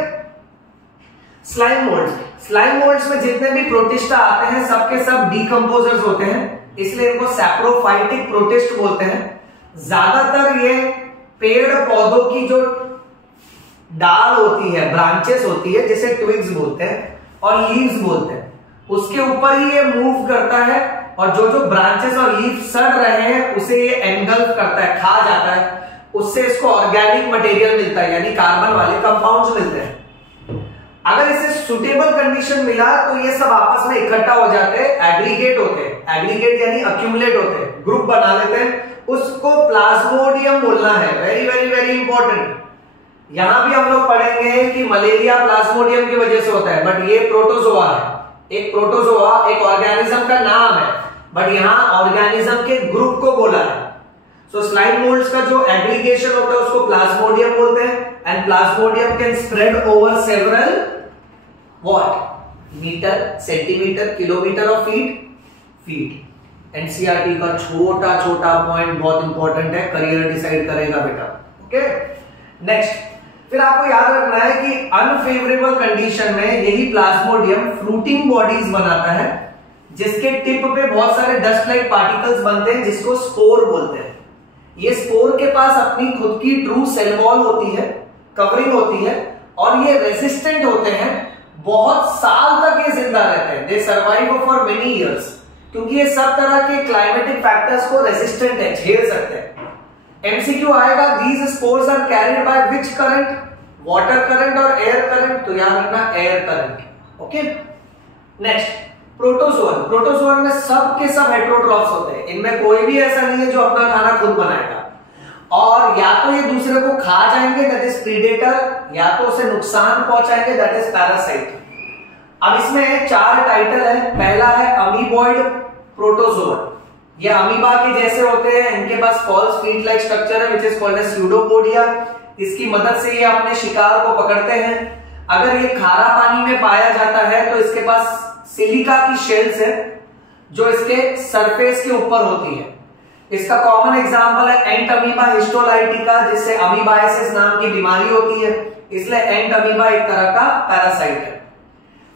स्लाइम मोल्ड्स, स्लाइम मोल्ड्स में जितने भी प्रोटिस्टा आते हैं सबके सब डीकंपोजर्स होते हैं, इसलिए इनको सैप्रोफाइटिक प्रोटिस्ट बोलते हैं। ज्यादातर ये पेड़ पौधों की जो डाल होती है, ब्रांचेस होती है, जिसे ट्विग्स बोलते हैं और लीव्स बोलते हैं, उसके ऊपर ही ये मूव करता है, और जो जो ब्रांचेस और लीव सड़ रहे हैं उसे ये एंगल्फ करता है, खा जाता है, उससे इसको ऑर्गेनिक मटेरियल मिलता है, यानी कार्बन वाले कंपाउंड्स मिलते हैं। अगर इसे सुटेबल कंडीशन मिला तो ये सब आपस में इकट्ठा हो जाते हैं, एग्रीगेट होते हैं, एग्रीगेट यानी अक्यूमुलेट होते हैं, ग्रुप बना लेते हैं, उसको प्लाज्मोडियम बोलना है। Very very very important. यहां भी हम लोग पढ़ेंगे कि मलेरिया प्लाज्मोडियम की वजह से होता है, बट ये प्रोटोजोआ है, एक प्रोटोजोआ एक ऑर्गेनिज्म का नाम है, बट यहां ऑर्गेनिज्म के ग्रुप को बोला है। सो स्लाइम मोल्ड्स का जो एग्रीगेशन होता है उसको प्लाज्मोडियम बोलते हैं, and plasmodium can spread over several what metre, centimetre, kilometre और फीट। एनसीईआरटी का छोटा छोटा पॉइंट बहुत इंपॉर्टेंट है, करियर डिसाइड करेगा बेटा। ओके, नेक्स्ट, फिर आपको याद रखना है कि अनफेवरेबल कंडीशन में यही प्लाज्मोडियम फ्रूटिंग बॉडीज बनाता है, जिसके टिप पे बहुत सारे डस्ट लाइक पार्टिकल्स बनते हैं, जिसको स्पोर बोलते हैं। ये स्पोर के पास अपनी खुद की ट्रू सेल वॉल होती है, कवरिंग होती है, और ये रेजिस्टेंट होते हैं, बहुत साल तक ये जिंदा रहते हैं, दे सर्वाइव फॉर मेनी इयर्स, क्योंकि ये सब तरह के क्लाइमेटिक फैक्टर्स को रेजिस्टेंट है, झेल सकते हैं। एमसीक्यू आएगा, these spores are carried by which current, water current और एयर करंट, तो याद रखना air current. Okay, next, protozoan. Protozoan में सब के सब हेटेरोट्रॉफ्स होते हैं, इनमें कोई भी ऐसा नहीं है जो अपना खाना खुद बनाएगा, और या तो ये दूसरे को खा जाएंगे, दैट इज प्रीडेटर, या तो उसे नुकसान पहुंचाएंगे, दैट इज पैरासाइट। अब इसमें 4 टाइटल है। पहला है अमीबॉइड प्रोटोजोअन, ये अमीबा के जैसे होते हैं, इनके पास फॉल्स फीट लाइक स्ट्रक्चर है which is called as pseudopodia. इसकी मदद से ये अपने शिकार को पकड़ते हैं। अगर ये खारा पानी में पाया जाता है तो इसके पास सिलिका की शेल्स है जो इसके सरफेस के ऊपर होती है। इसका कॉमन एग्जांपल है एंट अमीबा हिस्टोलाइटिका, जिससे अमीबाइसिस नाम की बीमारी होती है, इसलिए एंट अमीबा एक तरह का पैरासाइट है।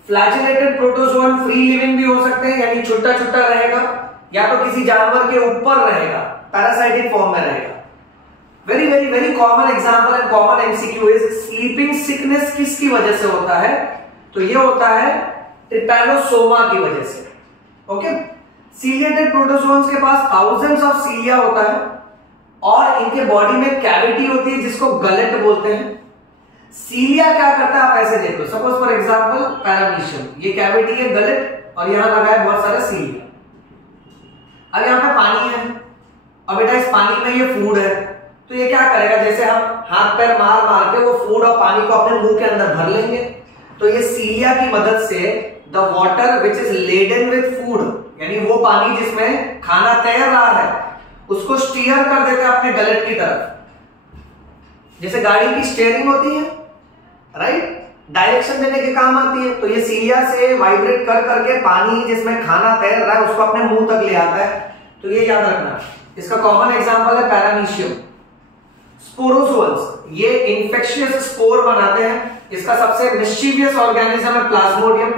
फ्लैजिलेटेड प्रोटोजोअन फ्री लिविंग भी हो सकते हैं, यानी छुट्टा छुट्टा रहेगा, या तो किसी जानवर के ऊपर रहेगा, पैरासाइटिक फॉर्म में रहेगा। Very very very common example and common MCQ is sleeping sickness किसकी वजह से होता है, तो ये होता है ट्रिपैनोसोमा की वजह से। ओके, सीलिएटेड प्रोटोजोन्स के पास थाउजेंड्स ऑफ सीलिया होता है, और इनके बॉडी में कैविटी होती है जिसको गलेट बोलते हैं। सीलिया क्या करता है, आप ऐसे देखो, सपोज फॉर एग्जांपल पैरामीशियम, ये कैविटी है गलेट, और यहां लगा है बहुत सारा सीलिया। अब यहां पे पानी है, और बेटा इस पानी में ये फूड है, तो ये क्या करेगा, जैसे हम हाथ पैर मार मार के वो फूड और पानी को अपने मुंह के अंदर भर लेंगे, तो ये सीलिया की मदद से the water which is laden with food, यानी वो पानी जिसमें खाना तैर रहा है, उसको स्टीयर कर देते हैं अपने गलेट की तरफ। जैसे गाड़ी की स्टीयरिंग होती है, राइट, डायरेक्शन देने के काम आती है, तो ये सीलिया से वाइब्रेट कर करके पानी जिसमें खाना तैर रहा है उसको अपने मुंह तक ले आता है। तो ये याद रखना, इसका कॉमन एग्जांपल है पैरामीशियम। स्पोरोजोअन्स, ये इन्फेक्शियस स्पोर बनाते हैं। इसका सबसे मिस्चीवियस ऑर्गेनिज्म है प्लाज्मोडियम,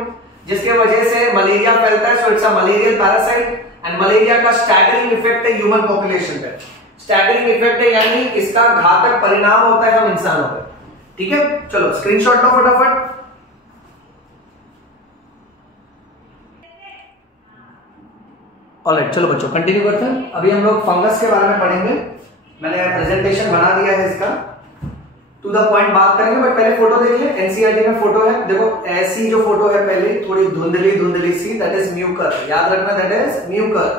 जिसके वजह से मलेरिया फैलता है। So it's a malarial parasite, and malaria का स्टैगरिंग इफेक्ट है ह्यूमन पॉपुलेशन पे। स्टैगरिंग इफेक्ट है यानी इसका घातक परिणाम होता है हम इंसानों पर। ठीक है, चलो स्क्रीनशॉट लो फटाफट। ऑलराइट, चलो बच्चों कंटिन्यू करते हैं। अभी हम लोग फंगस के बारे में पढ़ेंगे। मैंने प्रेजेंटेशन बना दिया है इसका, टू द पॉइंट बात करेंगे, बट पहले फोटो देख ले। एनसीईआरटी में फोटो है, देखो ऐसी जो फोटो है पहले थोड़ी धुंधली धुंधली सी, दैट इज म्यूकर, याद रखना, that is Mucor.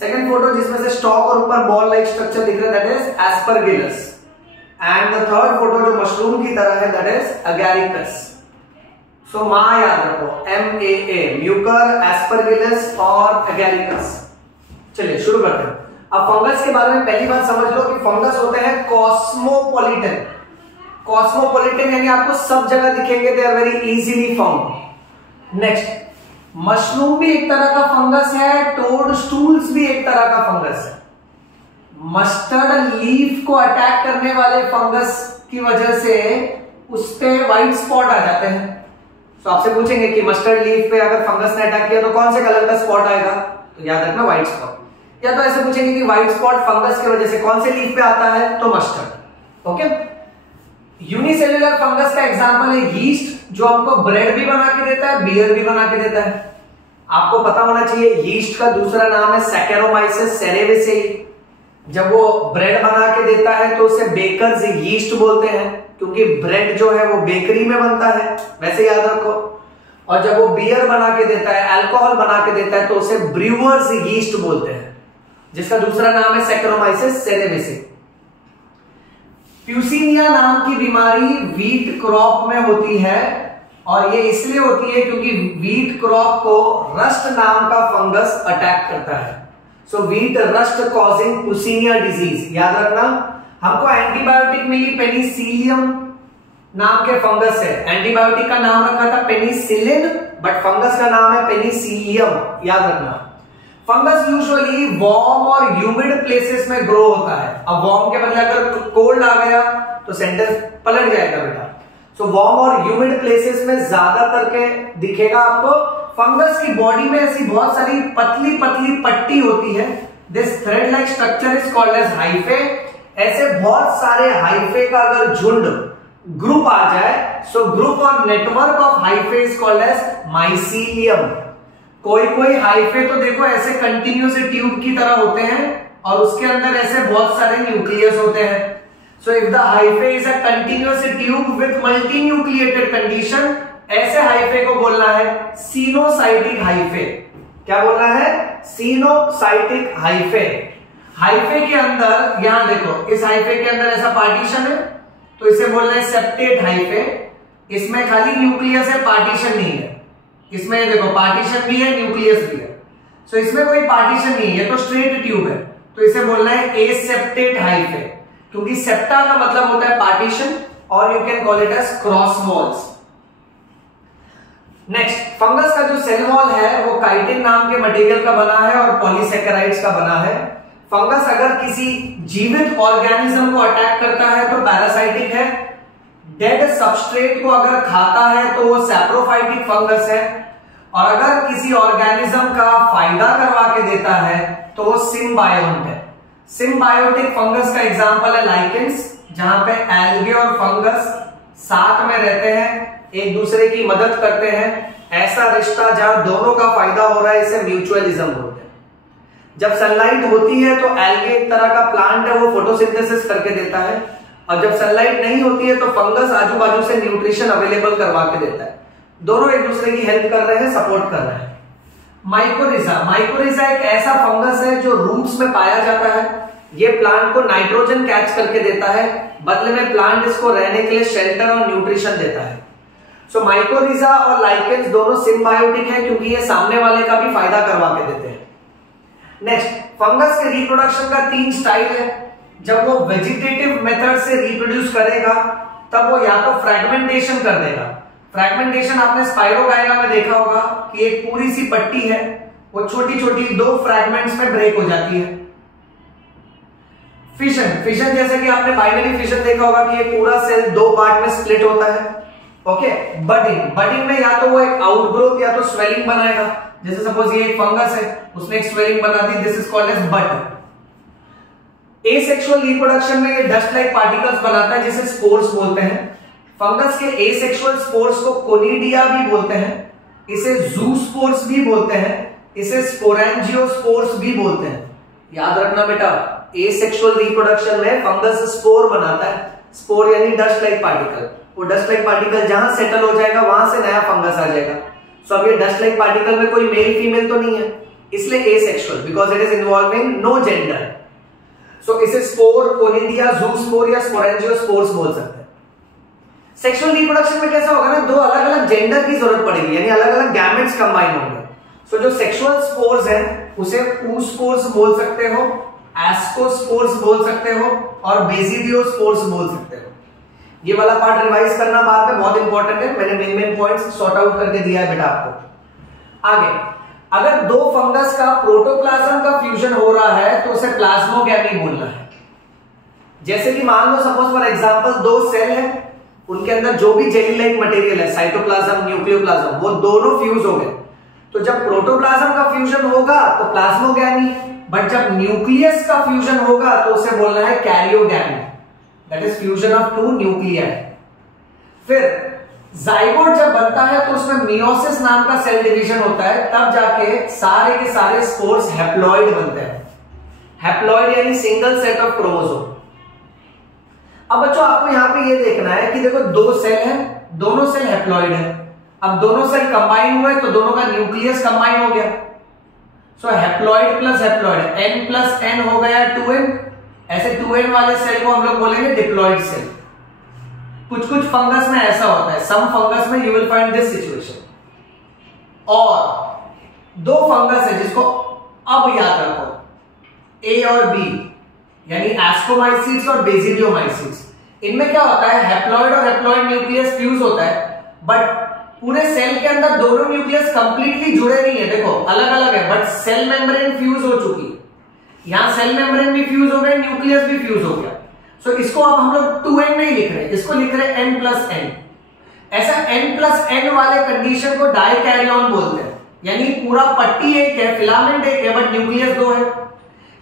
Second photo जिसमें से स्टॉक और ऊपर बॉल लाइक स्ट्रक्चर दिख रहा है, that is Aspergillus. And the third photo जो मशरूम की तरह है, दैट इज अगैरिकस। सो मां याद रखो, MAA, म्यूकर, एस्परगिलस और अगैरिकस। चलिए शुरू करते हैं। अब फंगस के बारे में पहली बात समझ लो कि फंगस होते हैं कॉस्मोपॉलिटन। कॉस्मोपॉलिटन यानी आपको सब जगह दिखेंगे, they are very easily found. Next, mushroom भी एक तरह का फंगस है, टोडस्टूल्स भी एक तरह का फंगस है। मस्टर्ड लीफ को अटैक करने वाले फंगस की वजह से उस पे व्हाइट स्पॉट आ जाते हैं। तो आपसे पूछेंगे कि मस्टर्ड लीफ पे अगर फंगस ने अटैक किया तो कौन से कलर का स्पॉट आएगा, तो याद रखना व्हाइट स्पॉट। या तो ऐसे पूछेंगे कि व्हाइट स्पॉट फंगस की वजह से कौन से लीफ पे आता है, तो मस्टर्ड। ओके, यूनिसेल्युलर फंगस का एग्जांपल है यीस्ट, जो आपको ब्रेड भी बना के देता है, बियर भी बना के देता है। आपको पता होना चाहिए यीस्ट का दूसरा नाम है सैकेरोमाइसिस सेरेविसेई। जब वो ब्रेड बना के देता है तो उसे बेकर्स यीस्ट बोलते हैं, क्योंकि ब्रेड जो है वो बेकरी में बनता है, वैसे याद रखो। और जब वो बियर बना के देता है, अल्कोहल बना के देता है, तो उसे ब्रूअर्स यीस्ट बोलते हैं, जिसका दूसरा नाम है सैकेरोमाइसिस सेरेविसेई। प्यूसिनिया नाम की बीमारी वीट क्रॉप में होती है, और ये इसलिए होती है क्योंकि वीट क्रॉप को रस्ट नाम का फंगस अटैक करता है। So wheat rust causing Puccinia disease. याद रखना, हमको एंटीबायोटिक मिली पेनिसिलियम नाम के फंगस है। एंटीबायोटिक का नाम रखा था पेनिसिलिन, बट फंगस का नाम है पेनिसिलियम। याद रखना, फंगस यूजुअली वार्म और ह्यूमिड प्लेसेस में ग्रो होता है। अब वार्म के बदले अगर कोल्ड आ गया तो सेंटेंस पलट जाएगा बेटा। सो वार्म और ह्यूमिड प्लेसेस में ज्यादातर के दिखेगा आपको। फंगस की बॉडी में ऐसी बहुत सारी पतली पतली पट्टी होती है। This thread like structure is called as hyphae. ऐसे बहुत सारे हाइफे का अगर झुंड ग्रुप आ जाए, सो ग्रुप और network of hyphae is called as mycelium. कोई कोई हाइफे तो देखो ऐसे कंटिन्यूस ट्यूब की तरह होते हैं, और उसके अंदर ऐसे बहुत सारे न्यूक्लियस होते हैं। So if the hyphae is a continuous tube with multi nucleated condition, ऐसे हाइफे को बोलना है सिनोसाइटिक हाइफे। क्या बोलना है? Coenocytic hyphae. हाइफे के अंदर, यहां देखो, इस हाइफे के अंदर ऐसा पार्टीशन है, तो इसे बोलना है सेप्टेट हाइफे। इसमें खाली न्यूक्लियस है, पार्टीशन नहीं है। इसमें देखो पार्टीशन भी है, न्यूक्लियस भी है। सो इसमें कोई पार्टीशन नहीं है, तो स्ट्रेट ट्यूब है, तो इसे बोलना है एसेप्टेट हाइफे, क्योंकि सेप्टा का मतलब होता है पार्टीशन, और you can call it as cross walls. Next, fungus का जो सेल वॉल है वो काइटिन नाम के मटेरियल का बना है और पॉलीसेकेराइड्स का बना है। फंगस अगर किसी जीवित ऑर्गेनिज्म को अटैक करता है तो पैरासाइटिक है। डेड सबस्ट्रेट को अगर खाता है तो वो सैप्रोफाइटिक फंगस है। और अगर किसी ऑर्गेनिज्म का फायदा करवा के देता है तो वो सिम्बायोट है। सिम्बायोटिक फंगस का एग्जांपल है लाइकेंस, जहां पे एल्गे और फंगस साथ में रहते हैं, एक दूसरे की मदद करते हैं। ऐसा रिश्ता जहां दोनों का फायदा हो रहा है, इसे म्यूचुअलिज्म बोलते हैं। जब सनलाइट होती है तो एल्गे एक तरह का प्लांट है, वो फोटोसिंथेसिस करके देता है, और जब सनलाइट नहीं होती है तो फंगस आजू बाजू से न्यूट्रिशन अवेलेबल करवा के देता है। दोनों एक दूसरे की हेल्प कर रहे हैं, सपोर्ट कर रहे हैं। माइकोरिजा, माइकोरिजा एक ऐसा फंगस है जो रूट्स में पाया जाता है। ये प्लांट को नाइट्रोजन कैच करके देता है, बदले में प्लांट इसको रहने के लिए शेल्टर और न्यूट्रिशन देता है। सो माइकोरिजा और लाइकेंस दोनों सिम्बायोटिक है, क्योंकि ये सामने वाले का भी फायदा करवा के देते हैं। नेक्स्ट, फंगस के रिप्रोडक्शन का 3 स्टाइल है। जब वो वेजिटेटिव मेथड से रिप्रोड्यूस करेगा तब वो या तो फ्रैगमेंटेशन कर देगा। फ्रैगमेंटेशन आपने स्पाइरोगाइरा में देखा होगा कि एक पूरी सी पट्टी है, वो छोटी छोटी 2 फ्रैगमेंट्स में ब्रेक हो जाती है। फिशन, फिशन जैसे कि आपने बाइनरी फिशन देखा होगा कि एक पूरा सेल 2 पार्ट में स्प्लिट होता है। ओके, बडिंग, बडिंग में या तो वो एक आउटग्रोथ या तो स्वेलिंग बनाएगा। जैसे सपोज ये एक फंगस है, उसने एक स्वेलिंग बना दी, this is called as bud. Asexual reproduction में ये डस्ट लाइक पार्टिकल्स बनाता है, जिसे स्पोर्स बोलते हैं। फंगस के एसेक्सुअल स्पोर्स को कोनिडिया भी बोलते हैं, इसे जूस्पोर्स भी बोलते हैं, इसे स्पोरेंजियोस्पोर्स भी बोलते हैं। याद रखना बेटा, एसेक्सुअल रिप्रोडक्शन में फंगस स्पोर बनाता है। स्पोर यानी डस्ट लाइक पार्टिकल। वो डस्ट लाइक पार्टिकल जहां सेटल हो जाएगा वहां से नया फंगस आ जाएगा। सो अब ये डस्ट लाइक पार्टिकल में कोई मेल फीमेल तो नहीं है, इसलिए asexual, because it is involving no gender. So इसे स्पोर, कोनिडिया, जूस्पोर या स्पोरेंजियोस्पोर्स बोल सकते हैं। सेक्सुअल रिप्रोडक्शन में कैसा होगा ना, 2 अलग अलग जेंडर की जरूरत पड़ेगी, यानी अलग अलग गैमेट्स कंबाइन होंगे। सो जो सेक्सुअल स्पोर्स हैं उसे oospores बोल सकते हो, एस्कोस्पोर्स बोल सकते हो और बेसिडियोस्पोर्स बोल सकते हो। ये वाला पार्ट रिवाइज करना बाद में, बहुत इंपॉर्टेंट है। मैंने मेन पॉइंट्स सॉर्ट आउट करके दिया है बेटा आपको। आगे, अगर दो फंगस का प्रोटोप्लाज्म का फ्यूजन हो रहा है तो उसे प्लाज्मोगैमी बोलना है। जैसे कि मान लो सपोज फॉर एग्जांपल दो सेल है, उनके अंदर जो भी जेली लाइक मटेरियल है, साइटोप्लाज्म, न्यूक्लियोप्लाज्म, वो दोनों फ्यूज हो गए। तो जब प्रोटोप्लाज्म का फ्यूजन होगा तो प्लाज्मोगैमी, बट जब न्यूक्लियस का फ्यूजन होगा तो उसे बोलना है karyogamy, that is fusion of two nuclei. फिर जाइगोट जब बनता है तो उसमें मियोसिस नाम का सेल डिवीजन होता है, तब जाके सारे के सारे स्पोर्स हैप्लॉइड बनते हैं। हैप्लॉइड यानी सिंगल सेट ऑफ क्रोमोसोम। अब बच्चों आपको यहां पे ये देखना है कि देखो दो सेल है, दोनों सेल हैप्लॉइड है। अब दोनों सेल कंबाइन हुए तो दोनों का न्यूक्लियस कंबाइन हो गया। So haploid plus haploid, n plus n हो गया 2n। ऐसे 2n वाले सेल को हम लोग बोलेंगे डिप्लॉइड सेल। कुछ कुछ फंगस में ऐसा होता है, सम फंगस में you will find this situation. और दो फंगस है जिसको अब याद रखो, ए और बी, यानी एस्कोमाइसीट्स और बेसिडियोमाइसीट्स। इनमें क्या होता है, हैप्लॉइड और हैप्लॉइड न्यूक्लियस फ्यूज होता है, बट पूरे सेल के अंदर दोनों न्यूक्लियस कंप्लीटली जुड़े नहीं है। देखो अलग अलग है, बट सेल मेम्ब्रेन फ्यूज हो चुकी है। यहां सेल मेम्ब्रेन भी फ्यूज हो गए, न्यूक्लियस भी फ्यूज हो गया। सो इसको अब हम लोग 2n नहीं लिख रहे, इसको लिख रहे n प्लस n। ऐसा n प्लस n वाले कंडीशन को डाइकैरियन बोलते हैं, यानी पूरा पट्टी एक है, फिलामेंट एक है, बट न्यूक्लियस दो है।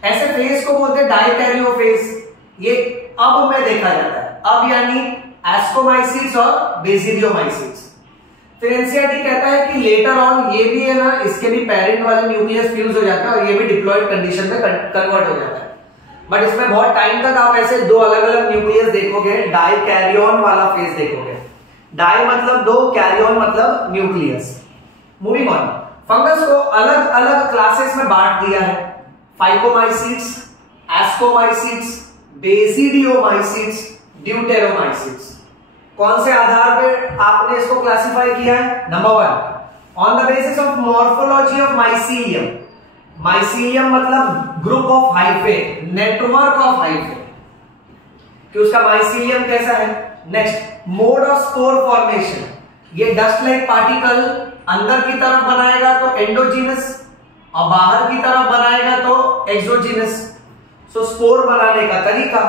ऐसे फेज को बोलते हैं डाइकैरियोफेज। ये अब में देखा जाता है, अब यानी एस्कोमाइसीट्स और बेसिडियोमाइसीट्स। फिर एनसीईआरटी कहता है कि लेटर ऑन ये भी है ना, इसके भी पेरेंट वाले न्यूक्लियस फ्यूज हो जाता है और ये भी डिप्लॉइड कंडीशन में कन्वर्ट हो जाता है। बट इसमें बहुत टाइम तक आप ऐसे दो अलग अलग न्यूक्लियस देखोगे, डाइकैरियन वाला फेज देखोगे। डाई मतलब दो, कैरियन मतलब न्यूक्लियस। मूविंग ऑन, फंगस को अलग अलग क्लासेस में बांट दिया है, फाइकोमाइसीट्स, एस्कोमाइसीट्स, बेसिडियोमाइसीट्स, ड्यूटेरोमाइसीट्स। कौन से आधार पे आपने इसको क्लासिफाई किया है? Number 1, on the basis of morphology of mycelium. Mycelium मतलब group of hyphae, network of hyphae, कि उसका माइसीलियम कैसा है। Next, mode of spore formation. ये डस्ट लाइक पार्टिकल अंदर की तरफ बनाएगा तो एंडोजीनस, और बाहर की तरफ बनाएगा तो एक्सोजीनस। सो स्पोर बनाने का तरीका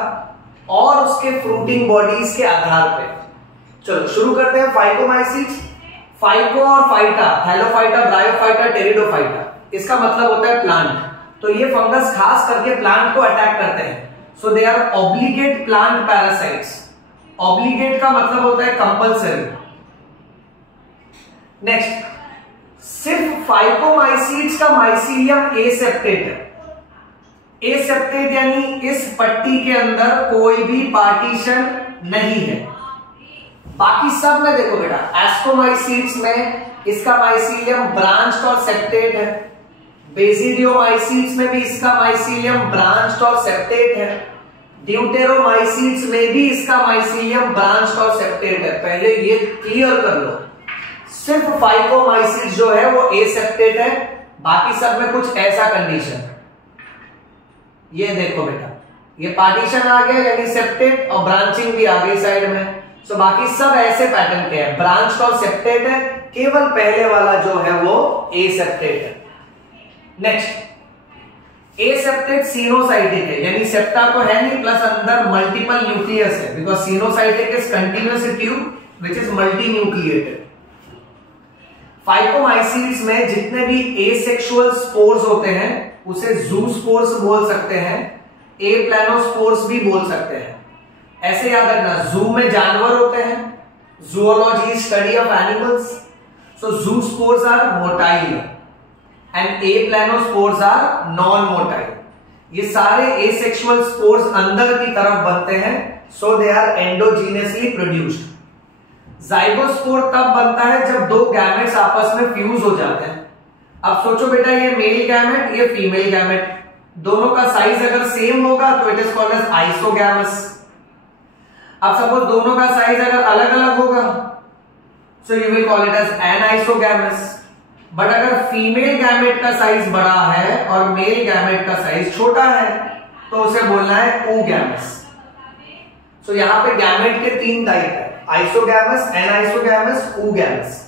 और उसके फ्रूटिंग बॉडीज के आधार पे। चलो शुरू करते हैं फाइकोमाइसीट्स। फाइको और फाइटा, थैलोफाइटा, ब्रायोफाइटा, टेरिडोफाइटा, इसका मतलब होता है प्लांट। तो ये फंगस खास करके प्लांट को अटैक करते हैं। So they are obligate plant parasites. Obligate का मतलब होता है कंपल्सरी। नेक्स्ट, सिर्फ फाइकोमाइसीट्स का माइसीलियम एसेप्टेट है। एसेप्टेट यानी इस पट्टी के अंदर कोई भी पार्टीशन नहीं है। बाकी सब में देखो बेटा, एस्कोमाइसीट्स में इसका माइसीलियम ब्रांच्ड और सेप्टेट है, बेसिडियोमाइसीट्स में भी इसका माइसीलियम ब्रांच्ड और सेप्टेट है, ड्यूटेरोमाइसीट्स में भी इसका माइसीलियम ब्रांच्ड और सेप्टेट है। पहले ये क्लियर कर लो, सिर्फ फाइकोमाइसीट्स जो है वो एसेप्टेट है, बाकी सब में कुछ ऐसा कंडीशन है। ये देखो बेटा, ये पार्टीशन आ गया यानी सेप्टेट, और ब्रांचिंग भी आ गई साइड में। सो बाकी सब ऐसे पैटर्न के हैं, ब्रांच और सेप्टेट है, केवल पहले वाला जो है वो एसेप्टेट है। नेक्स्ट, एसेप्टेट सिनोसाइटिक है, यानी सेप्टा तो है नहीं, प्लस अंदर मल्टीपल न्यूक्लियस है, because coenocytic is continuous tube which is multi nucleated. Phycomycetes में जितने भी एसेक्सुअल स्पोर्स होते हैं उसे जूस्पोर्स बोल सकते हैं, एप्लानोस्पोर्स भी बोल सकते हैं। ऐसे याद रखना, जू में जानवर होते हैं, zoology study of animals, so zoospores are motile and aplanospores are non motile. ये सारे एसेक्सुअल स्पोर्स अंदर की तरफ बनते हैं, so they are endogenously produced. Zygospore तब बनता है जब दो गैमेट्स आपस में फ्यूज हो जाते हैं। अब सोचो बेटा, ये मेल गैमेट, ये फीमेल गैमेट, दोनों का साइज अगर सेम होगा तो it is called as isogamous. अब सपोज दोनों का साइज अगर अलग अलग होगा, so you will call it as anisogamous. But अगर फीमेल गैमेट का साइज बड़ा है और मेल गैमेट का साइज छोटा है, तो उसे बोलना है oogamous। सो यहाँ पे गैमेट के 3 टाइप है, isogamous, anisogamous, oogamous।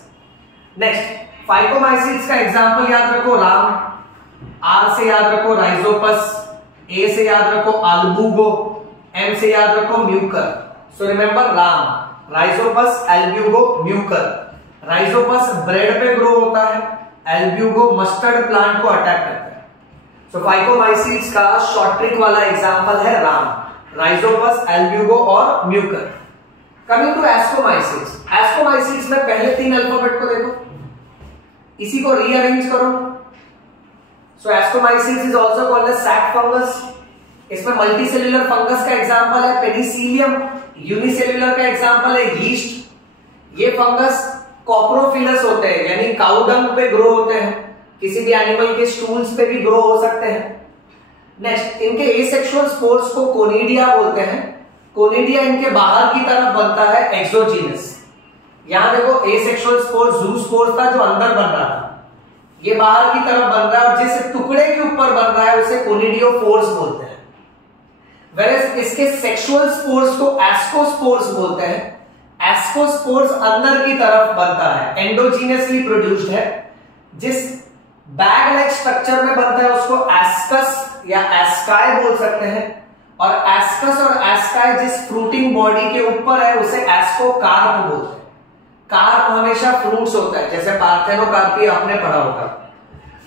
Next phycomycetes का एग्जांपल याद रखो, राम, आर से याद रखो राइजोपस, ए से याद रखो अल्बुगो, एम से याद रखो mucor. So remember RAM, rhizopus, albugo, mucor. Rhizopus bread पे ग्रो होता है, एल्ब्यूगो मस्टर्ड प्लांट को अटैक करता है। सो फाइकोमाइसीट्स का शॉर्ट ट्रिक वाला एग्जांपल है राम, राइजोपस, एल्ब्यूगो और mucor. Coming to ascomycetes, ascomycetes में पहले 3 अल्फाबेट को देखो, इसी को रीअरेंज करो। So ascomycetes is also called as sac fungus. इसमें मल्टीसेल्युलर फंगस का एग्जांपल है पेनिसिलियम, यूनिसेल्युलर का एग्जांपल है यीस्ट। ये फंगस कॉप्रोफिलस होते हैं, यानी काउडंग पे ग्रो होते हैं, किसी भी एनिमल के स्टूल्स पे भी ग्रो हो सकते हैं। नेक्स्ट, इनके एसेक्सुअल स्पोर्स को कोनिडिया बोलते हैं। कोनिडिया इनके बाहर की तरफ बनता है, एक्सोजीनस। यहां देखो एसेक्सुअल स्पोर्स जू स्पोर्स था जो अंदर बन रहा था, ये बाहर की तरफ बन रहा है, और जिस टुकड़े के ऊपर बन रहा है उसे कोनिडियोफोर्स बोलते हैं। वेरेस इसके सेक्सुअल स्पोर्स को एस्कोस्पोर्स बोलते हैं। एस्कोस्पोर्स अंदर की तरफ बनता है, एंडोजीनियसली प्रोड्यूस्ड है। जिस बैग लाइक स्ट्रक्चर में बनता है उसको एस्कस या एस्काई बोल सकते हैं, और एस्कस और एस्काई जिस फ्रूटिंग बॉडी के ऊपर है उसे एस्कोकार्प बोलते हैं। कार्प हमेशा फ्रूट्स होता है, जैसे पार्थेनोकार्पी आपने पढ़ा होगा।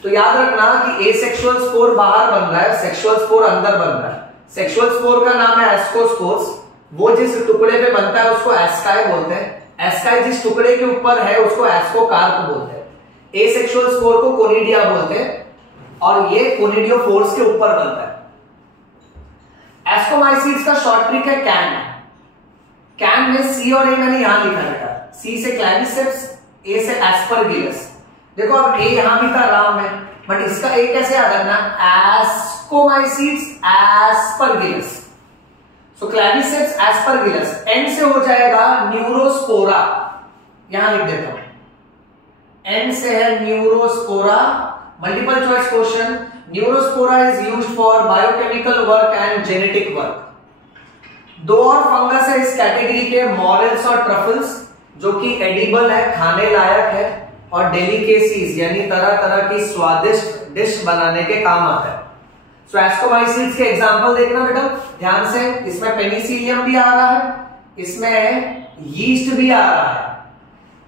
तो याद रखना कि एसेक्सुअल स्पोर बाहर बन रहा है, सेक्सुअल स्पोर अंदर बन रहा है। सेक्सुअल स्पोर का नाम है एस्कोस्पोर्स, वो जिस टुकड़े पे बनता है उसको एस्काई बोलते हैं। एस्काई जिस टुकड़े के ऊपर है उसको एस्कोकार्प बोलते हैं। एसेक्सुअल स्पोर को कोनिडिया बोलते हैं, और ये कोनिडियोफोर्स के ऊपर बनता है। एस्कोमाइसीट्स का शॉर्ट ट्रिक है कैन। कैन में सी और ए मैंने यहां लिखा रखा, सी से क्लैविसेप्स, ए से एस्परगिलस। देखो अब ए यहां भी था राम में, बट इसका ए कैसे याद रखना, एस्कोमाइसीट्स एस्परगिलस। सो क्लैविसेप्स एस्परगिलस, एन से हो जाएगा न्यूरोस्पोरा, यहां लिख देता हूं, एन से है Neurospora. Multiple choice question, Neurospora is used for biochemical work and genetic work. 2 और फंगस है इस कैटेगरी के, मॉरेल्स और ट्रफल्स, जो कि एडिबल है, खाने लायक है, और डेलिकेसीज यानी तरह तरह की स्वादिष्ट डिश बनाने के काम आता है। सो एस्कोमाइसीट्स के एग्जांपल देखना बेटा ध्यान से, इसमें पेनिसिलियम भी आ रहा है, इसमें यीस्ट भी आ रहा है,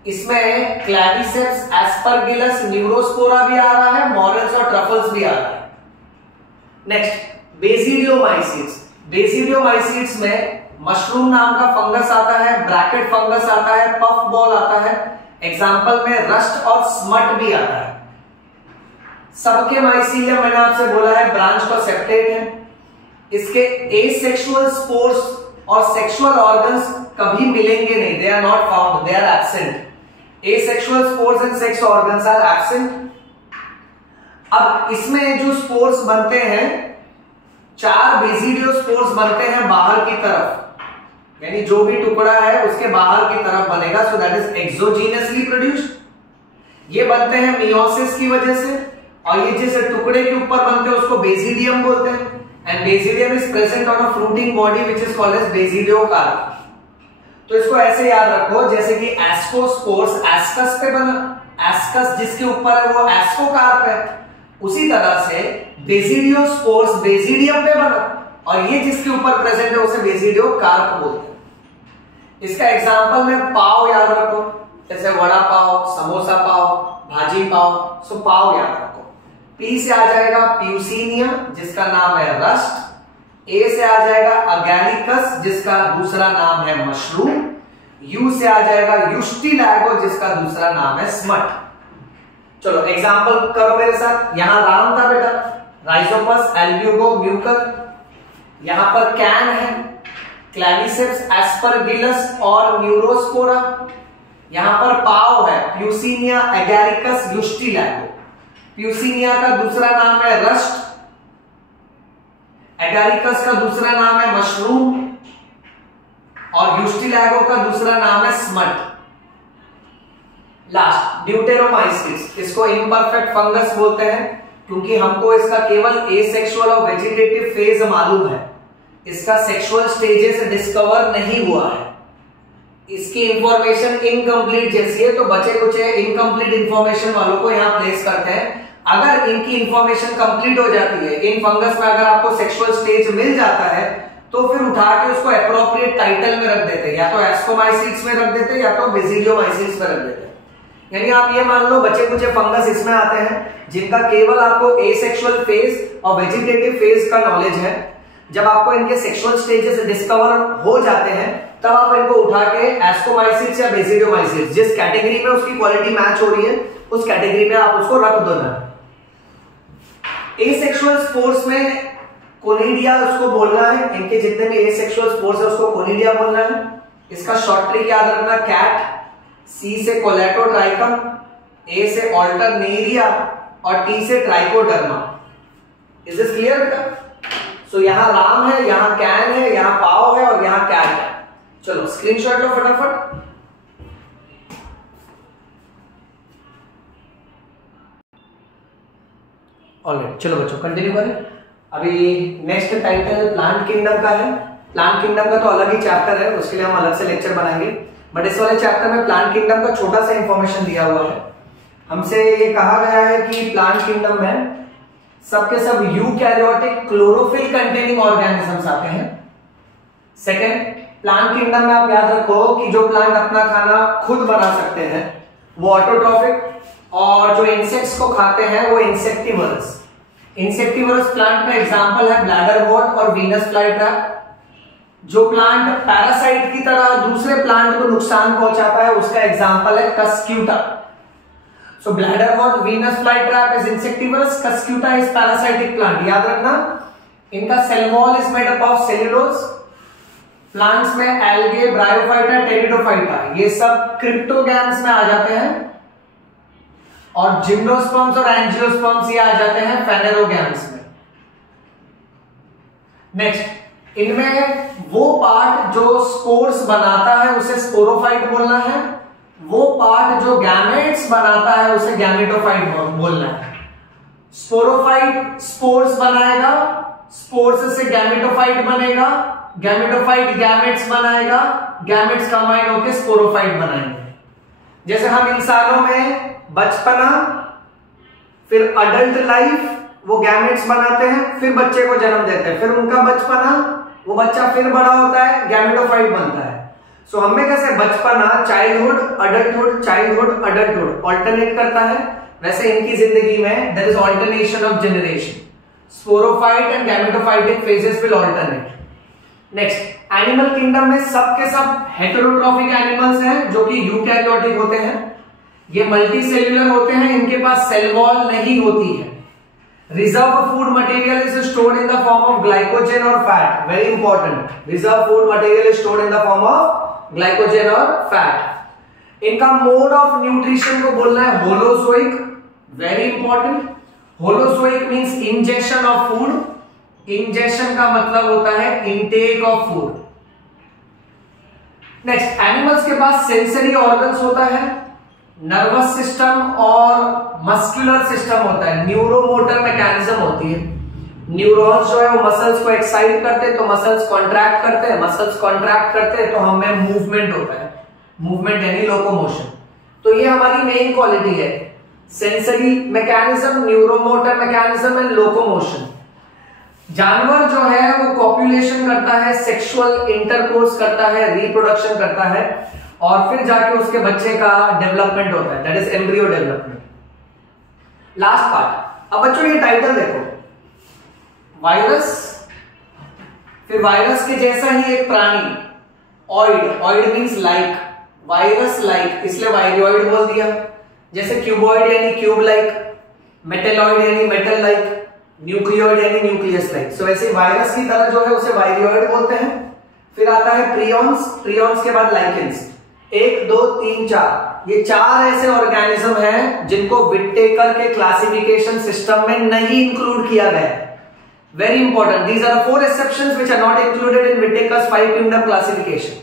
इसमें क्लैविसेप्स, एस्परगिलस, न्यूरोस्पोरा भी आ रहा है, मॉरेल्स और ट्रफल्स भी आ रहा है। नेक्स्ट बेसिडियोमाइसीट्स। बेसिडियोमाइसीट्स में मशरूम नाम का फंगस आता है, ब्रैकेट फंगस आता है, पफ बॉल आता है, एग्जांपल में रस्ट और स्मट भी आता है। सबके माइसीलियम मैंने आपसे बोला है ब्रांच का सेप्टेट है। इसके एसेक्सुअल स्पोर्स और सेक्सुअल ऑर्गन्स कभी मिलेंगे नहीं, they are not found, they are absent. Asexual spores and sex organs are absent। अब इसमें जो स्पोर्स बनते हैं, 4 बेसिडियो स्पोर्स बनते हैं बाहर की तरफ, यानी जो भी टुकड़ा है उसके बाहर की तरफ बनेगा, सो दैट इज एक्सोजीनियसली प्रोड्यूस्ड। ये बनते हैं मियोसिस की वजह से, और ये जिस टुकड़े के ऊपर बनते हैं उसको बेसिडियम बोलते हैं, and basidium is present on a fruiting body which is called as basidiocarp. तो इसको ऐसे याद रखो जैसे कि एस्कोस्पोर्स एस्कस पे बना, एस्कस जिसके ऊपर है वो एस्कोकार्प है, उसी तरह से बेसिडियोस्पोर्स बेसिडियम पे बना, और ये जिसके ऊपर प्रेजेंट है उसे बेसिडियोकार्प बोलते हैं। इसका एग्जांपल में पाव याद रखो, जैसे वड़ा पाव, समोसा पाव, भाजी पाव। सो पाव याद रखो। पी से आ जाएगा प्यूसिनिया जिसका नाम है रस्ट, ए से आ जाएगा अगैलिकस जिसका दूसरा नाम है मशरूम, यू से आ जाएगा यूस्टिलैगो जिसका दूसरा नाम है स्मट। चलो एग्जांपल करो मेरे साथ। यहां राम था बेटा, राइजोपस, एल्ब्यूगो, म्यूकर। यहां पर कैन है, क्लैविसेप्स, एस्परगिलस और न्यूरोस्पोरा। यहां पर पाव है, प्यूसिनिया, एगैरिकस, यूस्टिलैगो। प्यूसिनिया का दूसरा नाम है रस्ट, एगैरिकस का दूसरा नाम है मशरूम, और यूस्टिलैगो का दूसरा नाम है स्मट। लास्ट ड्यूटेरोमाइसीट्स, इसको इम्परफेक्ट फंगस बोलते हैं। क्योंकि हमको इसका केवल एसेक्सुअल और वेजिटेटिव फेज मालूम है, इसका सेक्सुअल स्टेजेस डिस्कवर नहीं हुआ है, इसकी इंफॉर्मेशन इनकम्प्लीट जैसी है, तो बचे कुछ इनकम्प्लीट इंफॉर्मेशन वालों को यहां प्लेस करते हैं। अगर इनकी इंफॉर्मेशन कंप्लीट हो जाती है, इन फंगस में अगर आपको सेक्सुअल स्टेज मिल जाता है, तो फिर उठा के उसको एप्रोप्रिएट टाइटल में रख देते हैं, या तो एस्कोमाइसिट्स में रख देते हैं या तो बेसिडियोमाइसिट्स में रख देते हैं। यानी आप ये मान लो बचे कुछ फंगस इसमें आते हैं जिनका केवल आपको एसेक्सुअल फेज और वेजिटेटिव फेज का नॉलेज है। जब आपको इनके सेक्सुअल स्टेजेस डिस्कवर हो जाते हैं, तब आप इनको उठा के एस्कोमाइसिट्स या बेसिडियोमाइसिट्स, जिस कैटेगरी में उसकी क्वालिटी मैच हो रही है उस कैटेगरी में आप उसको रख दो ना। एसेक्सुअल स्पोर्स में कोनिडिया उसको बोलना है, इनके जितने भी एसेक्सुअल स्पोर्स है उसको कोनिडिया बोलना है। इसका शॉर्ट ट्रिक याद रखना, कैट, सी से कोलेटोट्राइकम, ए से ऑल्टरनेरिया और टी से ट्राइकोडर्मा। इज दिस क्लियर बेटा? सो यहां राम है, यहां कैन है, यहां पाव है और यहां कैट है। चलो स्क्रीनशॉट लो फटाफट। ऑलराइट, चलो बच्चों कंटिन्यू करें। अभी नेक्स्ट टाइटल प्लांट किंगडम का है। प्लांट किंगडम का तो अलग ही चैप्टर है, उसके लिए हम अलग से लेक्चर बनाएंगे, बट इस वाले चैप्टर में प्लांट किंगडम का छोटा सा इंफॉर्मेशन दिया हुआ है। हमसे ये कहा गया है कि प्लांट किंगडम में सबके सब यूकैरियोटिक क्लोरोफिल कंटेनिंग ऑर्गेनिजम्स आते हैं। सेकेंड, प्लांट किंगडम में आप याद रखो कि जो प्लांट अपना खाना खुद बना सकते हैं वो ऑटोट्रॉफिक, और जो इंसेक्ट्स को खाते हैं वो इंसेक्टिवरस। इंसेक्टिवरस प्लांट का एग्जांपल है ब्लैडर वॉर्ट और वीनस फ्लाई ट्रैप। जो प्लांट पैरासाइट की तरह दूसरे प्लांट को नुकसान पहुंचाता है उसका एग्जांपल है Cuscuta. So bladderwort, Venus fly trap is insectivorous, Cuscuta is parasitic plant. याद रखना इनका cell wall is made up of cellulose. Plants में एल्गे, ब्रायोफाइटा, टेरिडोफाइटा ये सब क्रिप्टोगैम्स में आ जाते हैं, और जिम्नोस्पर्म्स और एंजियोस्पर्म्स ये आ जाते हैं फेनेरोगैम्स में। नेक्स्ट, इनमें वो पार्ट जो स्पोर्स बनाता है उसे स्पोरोफाइट बोलना है, वो पार्ट जो गैमेट्स बनाता है उसे गैमेटोफाइट बोलना है। स्पोरोफाइट स्पोर्स बनाएगा, स्पोर्स से गैमेटोफाइट बनेगा, गैमेटोफाइट गैमेट्स बनाएगा, गैमेट्स कंबाइन होकर स्पोरोफाइट बनाएंगे। जैसे हम इंसानों में बचपना, फिर अडल्ट लाइफ, वो गैमेट्स बनाते हैं, फिर बच्चे को जन्म देते हैं, फिर उनका बचपना, वो बच्चा फिर बड़ा होता है, गैमेटोफाइट बनता है। सो हमें कैसे बचपना, childhood, adulthood, childhood, adulthood alternate करता है, वैसे इनकी जिंदगी में there is alternation of generation. Sporophyte and gametophytic phases will alternate. Next, animal kingdom में सब के सब हेटेरोट्रॉफिक एनिमल्स हैं जो कि यूकैरियोटिक होते हैं। ये मल्टी सेल्यूलर होते हैं, इनके पास सेल वॉल नहीं होती है। Reserve food material is stored in the form of glycogen और fat. Very important, reserve food material is stored in the form of glycogen और फैट। इनका मोड ऑफ न्यूट्रिशन को बोलना है holozoic. Very important, holozoic means injection of food. Injection का मतलब होता है intake of food. Next, animals के पास सेंसरी ऑर्गन्स होता है, नर्वस सिस्टम और मस्कुलर सिस्टम होता है, न्यूरोमोटर मैकेनिज्म होती है। न्यूरॉन्स जो है वो मसल्स को एक्साइट करते हैं तो मसल्स कॉन्ट्रैक्ट करते हैं, मसल्स कॉन्ट्रैक्ट करते हैं तो हमें मूवमेंट होता है, मूवमेंट यानी लोकोमोशन। तो ये हमारी मेन क्वालिटी है, sensory mechanism, neuromotor mechanism and locomotion. जानवर जो है वो कॉपुलेशन करता है, सेक्सुअल इंटरकोर्स करता है, रिप्रोडक्शन करता है, और फिर जाके उसके बच्चे का डेवलपमेंट होता है, that is embryo development. Last part. अब बच्चों ये टाइटल देखो, वायरस, फिर वायरस के जैसा ही एक प्राणी, ऑइड, ऑइड मींस लाइक, वायरस लाइक, इसलिए वायरोइड बोल दिया। जैसे क्यूबॉइड यानी क्यूब लाइक, मेटेलॉइड यानी मेटल लाइक, न्यूक्लियोइड यानी न्यूक्लियस लाइक। सो ऐसे वायरस की तरह जो है उसे वायरोइड बोलते हैं। फिर आता है प्रियॉन्स, प्रियॉन्स के बाद लाइकेंस। 1, 2, 3, 4, ये 4 ऐसे ऑर्गेनिज्म हैं जिनको विटेकर के क्लासिफिकेशन सिस्टम में नहीं इंक्लूड किया गया है। Very important, these are 4 exceptions which are not included in Whittaker's 5 kingdom classification.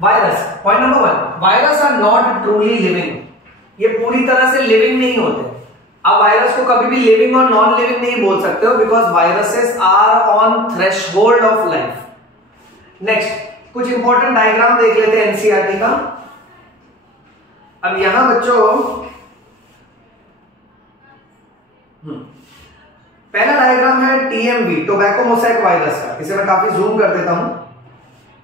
Virus, point number 1, virus are not truly living. ये पूरी तरह से लिविंग नहीं होते, अब वायरस को कभी भी लिविंग और नॉन लिविंग नहीं बोल सकते हो, because viruses are on threshold of life. Next कुछ इंपॉर्टेंट डायग्राम देख लेते हैं एनसीईआरटी का। अब यहां बच्चों पहला डायग्राम है टीएमवी, टोबैको मोसैक वायरस का। इसे मैं काफी जूम कर देता हूं।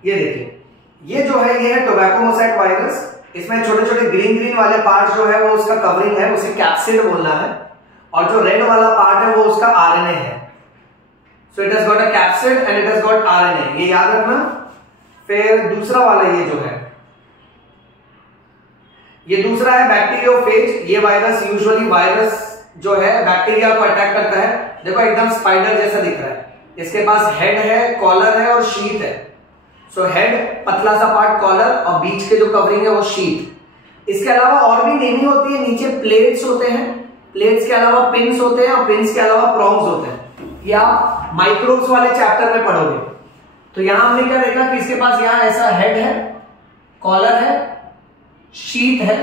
ये देखिए, ये जो है ये है टोबैको मोसैक वायरस। इसमें छोटे छोटे ग्रीन वाले पार्ट जो है वो उसका कवरिंग है, उसे कैप्सिड बोलना है। और जो रेड वाला पार्ट है वो उसका आरएनए है। So it has got a capsid and it has got RNA, ये याद रखना। फिर दूसरा वाला ये जो है, ये दूसरा है बैक्टीरियोफेज। ये वायरस यूजुअली वायरस जो है बैक्टीरिया को अटैक करता है। देखो एकदम स्पाइडर जैसा दिख रहा है। इसके पास हेड है, कॉलर है और शीथ है। सो हेड पतला सा पार्ट कॉलर और बीच के जो कवरिंग है वो शीथ। इसके अलावा और भी नेमी होती है, नीचे प्लेट्स होते हैं, प्लेट्स के अलावा पिन्स होते हैं और पिन्स के अलावा प्रोंग्स होते हैं। ये आप माइक्रोब्स वाले चैप्टर में पढ़ोगे। तो यहां हमने क्या देखा कि इसके पास यहां ऐसा हेड है, कॉलर है, शीथ है,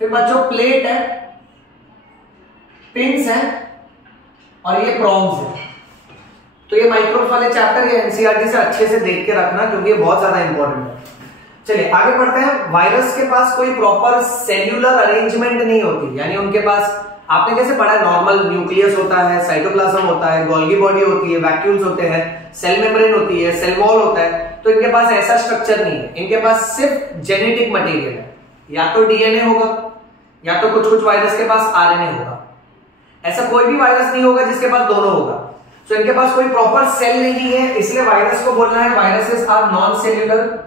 फिर बच्चों प्लेट है, पिन्स है और ये प्रोंग्स है। तो ये माइक्रोब्स वाले चैप्टर ये एनसीईआरटी से अच्छे से देख के रखना, क्योंकि ये बहुत ज्यादा इंपॉर्टेंट है। चलिए आगे बढ़ते हैं। वायरस के पास कोई प्रॉपर सेल्यूलर अरेंजमेंट नहीं होती, यानी उनके पास आपने कैसे पढ़ा है, नॉर्मल न्यूक्लियस होता है, साइटोप्लाज्म होता है, गोल्गी बॉडी होती है, वैक्यूल्स होते हैं, सेल मेम्ब्रेन होती है, सेल वॉल होता है। तो इनके पास ऐसा स्ट्रक्चर नहीं है। इनके पास सिर्फ जेनेटिक मटेरियल है, या तो डीएनए होगा या तो कुछ कुछ वायरस के पास आरएनए होगा। ऐसा कोई भी वायरस नहीं होगा जिसके पास दोनों होगा। तो इनके पास कोई प्रॉपर सेल नहीं है, इसलिए वायरस को बोलना है वायरसेस आर नॉन सेल्यूलर।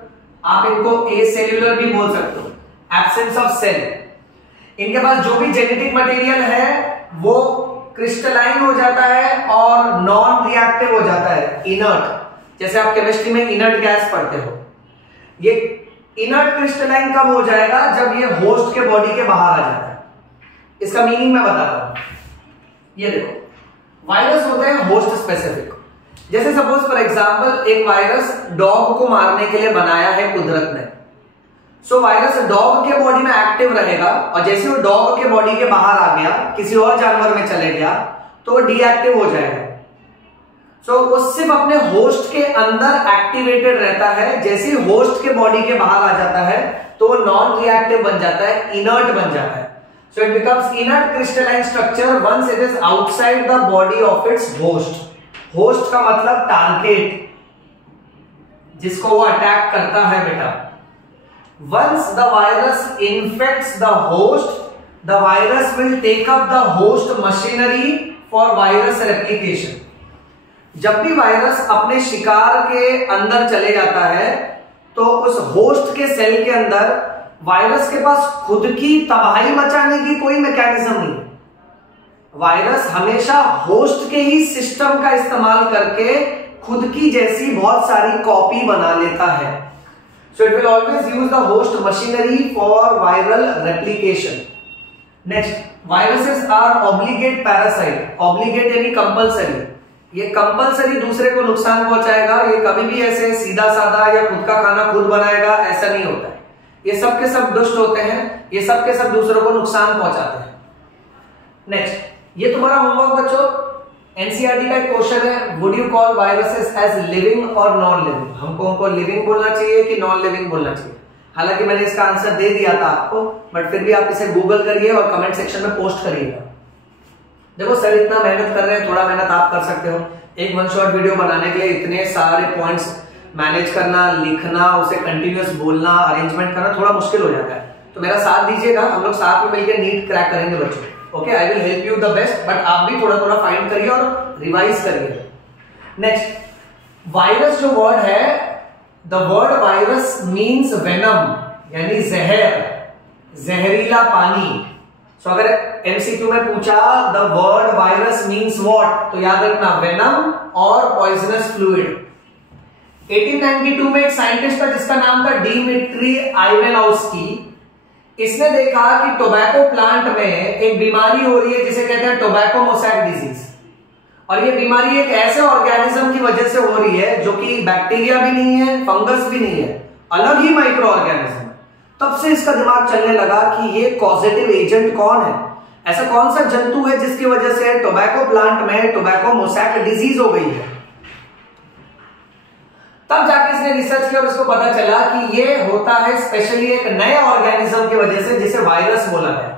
आप इनको एसेल्यूलर भी बोल सकते हो, एब्सेंस ऑफ सेल। इनके पास जो भी जेनेटिक मटेरियल है वो क्रिस्टलाइन हो जाता है और नॉन रिएक्टिव हो जाता है, इनर्ट। जैसे आप केमिस्ट्री में इनर्ट गैस पढ़ते हो। ये इनर्ट क्रिस्टलाइन कब हो जाएगा, जब ये होस्ट के बॉडी के बाहर आ जाता है। इसका मीनिंग मैं बताता हूं। ये देखो, वायरस होते हैं होस्ट स्पेसिफिक। जैसे सपोज फॉर एग्जांपल एक वायरस डॉग को मारने के लिए बनाया है कुदरत ने। सो वायरस डॉग के बॉडी में एक्टिव रहेगा और जैसे वो डॉग के बॉडी के बाहर आ गया, किसी और जानवर में चले गया, तो वो डीएक्टिव हो जाएगा। सो वो सिर्फ अपने होस्ट के अंदर एक्टिवेटेड रहता है। जैसे ही होस्ट के बॉडी के बाहर आ जाता है तो वो नॉन रिएक्टिव बन जाता है, इनर्ट बन जाता है। So it becomes inert crystalline structure once it is outside the body of its host. Host का मतलब टारगेट, जिसको वो अटैक करता है बेटा। Once the virus infects the host, the virus will take up the host machinery for virus replication. जब भी वायरस अपने शिकार के अंदर चले जाता है तो उस होस्ट के सेल के अंदर वायरस के पास खुद की तबाही मचाने की कोई मैकेनिज्म नहीं है। वायरस हमेशा होस्ट के ही सिस्टम का इस्तेमाल करके खुद की जैसी बहुत सारी कॉपी बना लेता है। So it will always use the host machinery for viral replication. Next, viruses are obligate parasite. Obligate यानी कंपलसरी। ये कंपलसरी दूसरे को नुकसान पहुंचाएगा। ये कभी भी ऐसे सीधा साधा या खुद का खाना खुद बनाएगा, ऐसा नहीं होता है। ये सब के सब दुष्ट होते हैं, ये सब के सब दूसरों को नुकसान पहुंचाते हैं। नेक्स्ट, ये तुम्हारा होमवर्क बच्चों। एनसीईआरटी का एक क्वेश्चन है, would you call viruses as living और नॉन लिविंग। हमको उनको लिविंग बोलना चाहिए कि नॉन लिविंग बोलना चाहिए। हालांकि मैंने इसका आंसर दे दिया था आपको, बट फिर भी आप इसे गूगल करिए और कमेंट सेक्शन में पोस्ट करिएगा। देखो सर इतना मेहनत कर रहे हैं, थोड़ा मेहनत आप कर सकते हो। एक वन शॉट वीडियो बनाने के लिए इतने सारे पॉइंट्स मैनेज करना, लिखना, उसे कंटिन्यूअस बोलना, अरेंजमेंट करना थोड़ा मुश्किल हो जाता है। तो मेरा साथ दीजिएगा, हम लोग साथ में मिलकर नीट क्रैक करेंगे बच्चों। Okay, I will help you the best, but आप भी थोड़ा थोड़ा फाइंड करिए और रिवाइज करिए। नेक्स्ट, वायरस जो वर्ड है, the word virus means venom, यानी जहर, जहरीला पानी। सो अगर एमसीक्यू में पूछा the word virus means what, तो याद रखना वेनम और पॉइजनस फ्लूइड। 1892 में एक साइंटिस्ट था जिसका नाम था डिमिट्री आइवेनॉव्स्की। इसने देखा कि टोबैको प्लांट में एक बीमारी हो रही है जिसे कहते हैं टोबैको मोसैक डिजीज। और ये बीमारी एक ऐसे ऑर्गेनिज्म की वजह से हो रही है जो कि बैक्टीरिया भी नहीं है, फंगस भी नहीं है, अलग ही माइक्रो ऑर्गेनिज्म। तब से इसका दिमाग चलने लगा कि ये कॉजेटिव एजेंट कौन है। ऐसा कौन सा जंतु है जिसकी वजह से टोबैको प्लांट में टोबैको मोसैक डिजीज हो गई है? तब जाके इसने रिसर्च किया और इसको पता चला कि ये होता है स्पेशली एक नए ऑर्गेनिज्म की वजह से जिसे वायरस बोला गया।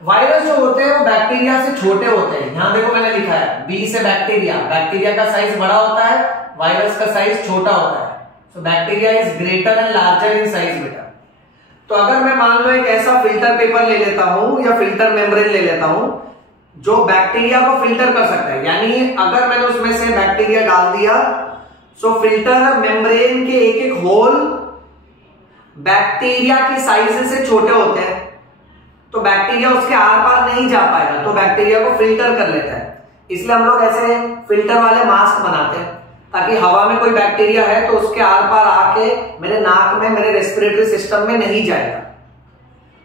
वायरस जो होते हैं वो बैक्टीरिया से छोटे होते हैं। यहां देखो मैंने लिखा है बी से बैक्टीरिया, बैक्टीरिया का साइज बड़ा होता है, वायरस का साइज छोटा होता है। So bacteria is greater and larger in size बेटा। तो अगर मैं मान लो एक ऐसा फिल्टर पेपर ले लेता हूं या फिल्टर मेम्ब्रेन ले लेता हूं जो बैक्टीरिया को फिल्टर कर सकता है, यानी अगर मैंने उसमें से बैक्टीरिया डाल दिया सो फिल्टर मेम्ब्रेन के एक एक होल बैक्टीरिया की साइज से छोटे होते हैं, तो बैक्टीरिया उसके आर पार नहीं जा पाएगा, तो बैक्टीरिया को फिल्टर कर लेता है। इसलिए हम लोग ऐसे फिल्टर वाले मास्क बनाते हैं ताकि हवा में कोई बैक्टीरिया है तो उसके आर पार आके मेरे नाक में, मेरे रेस्पिरेटरी सिस्टम में नहीं जाएगा।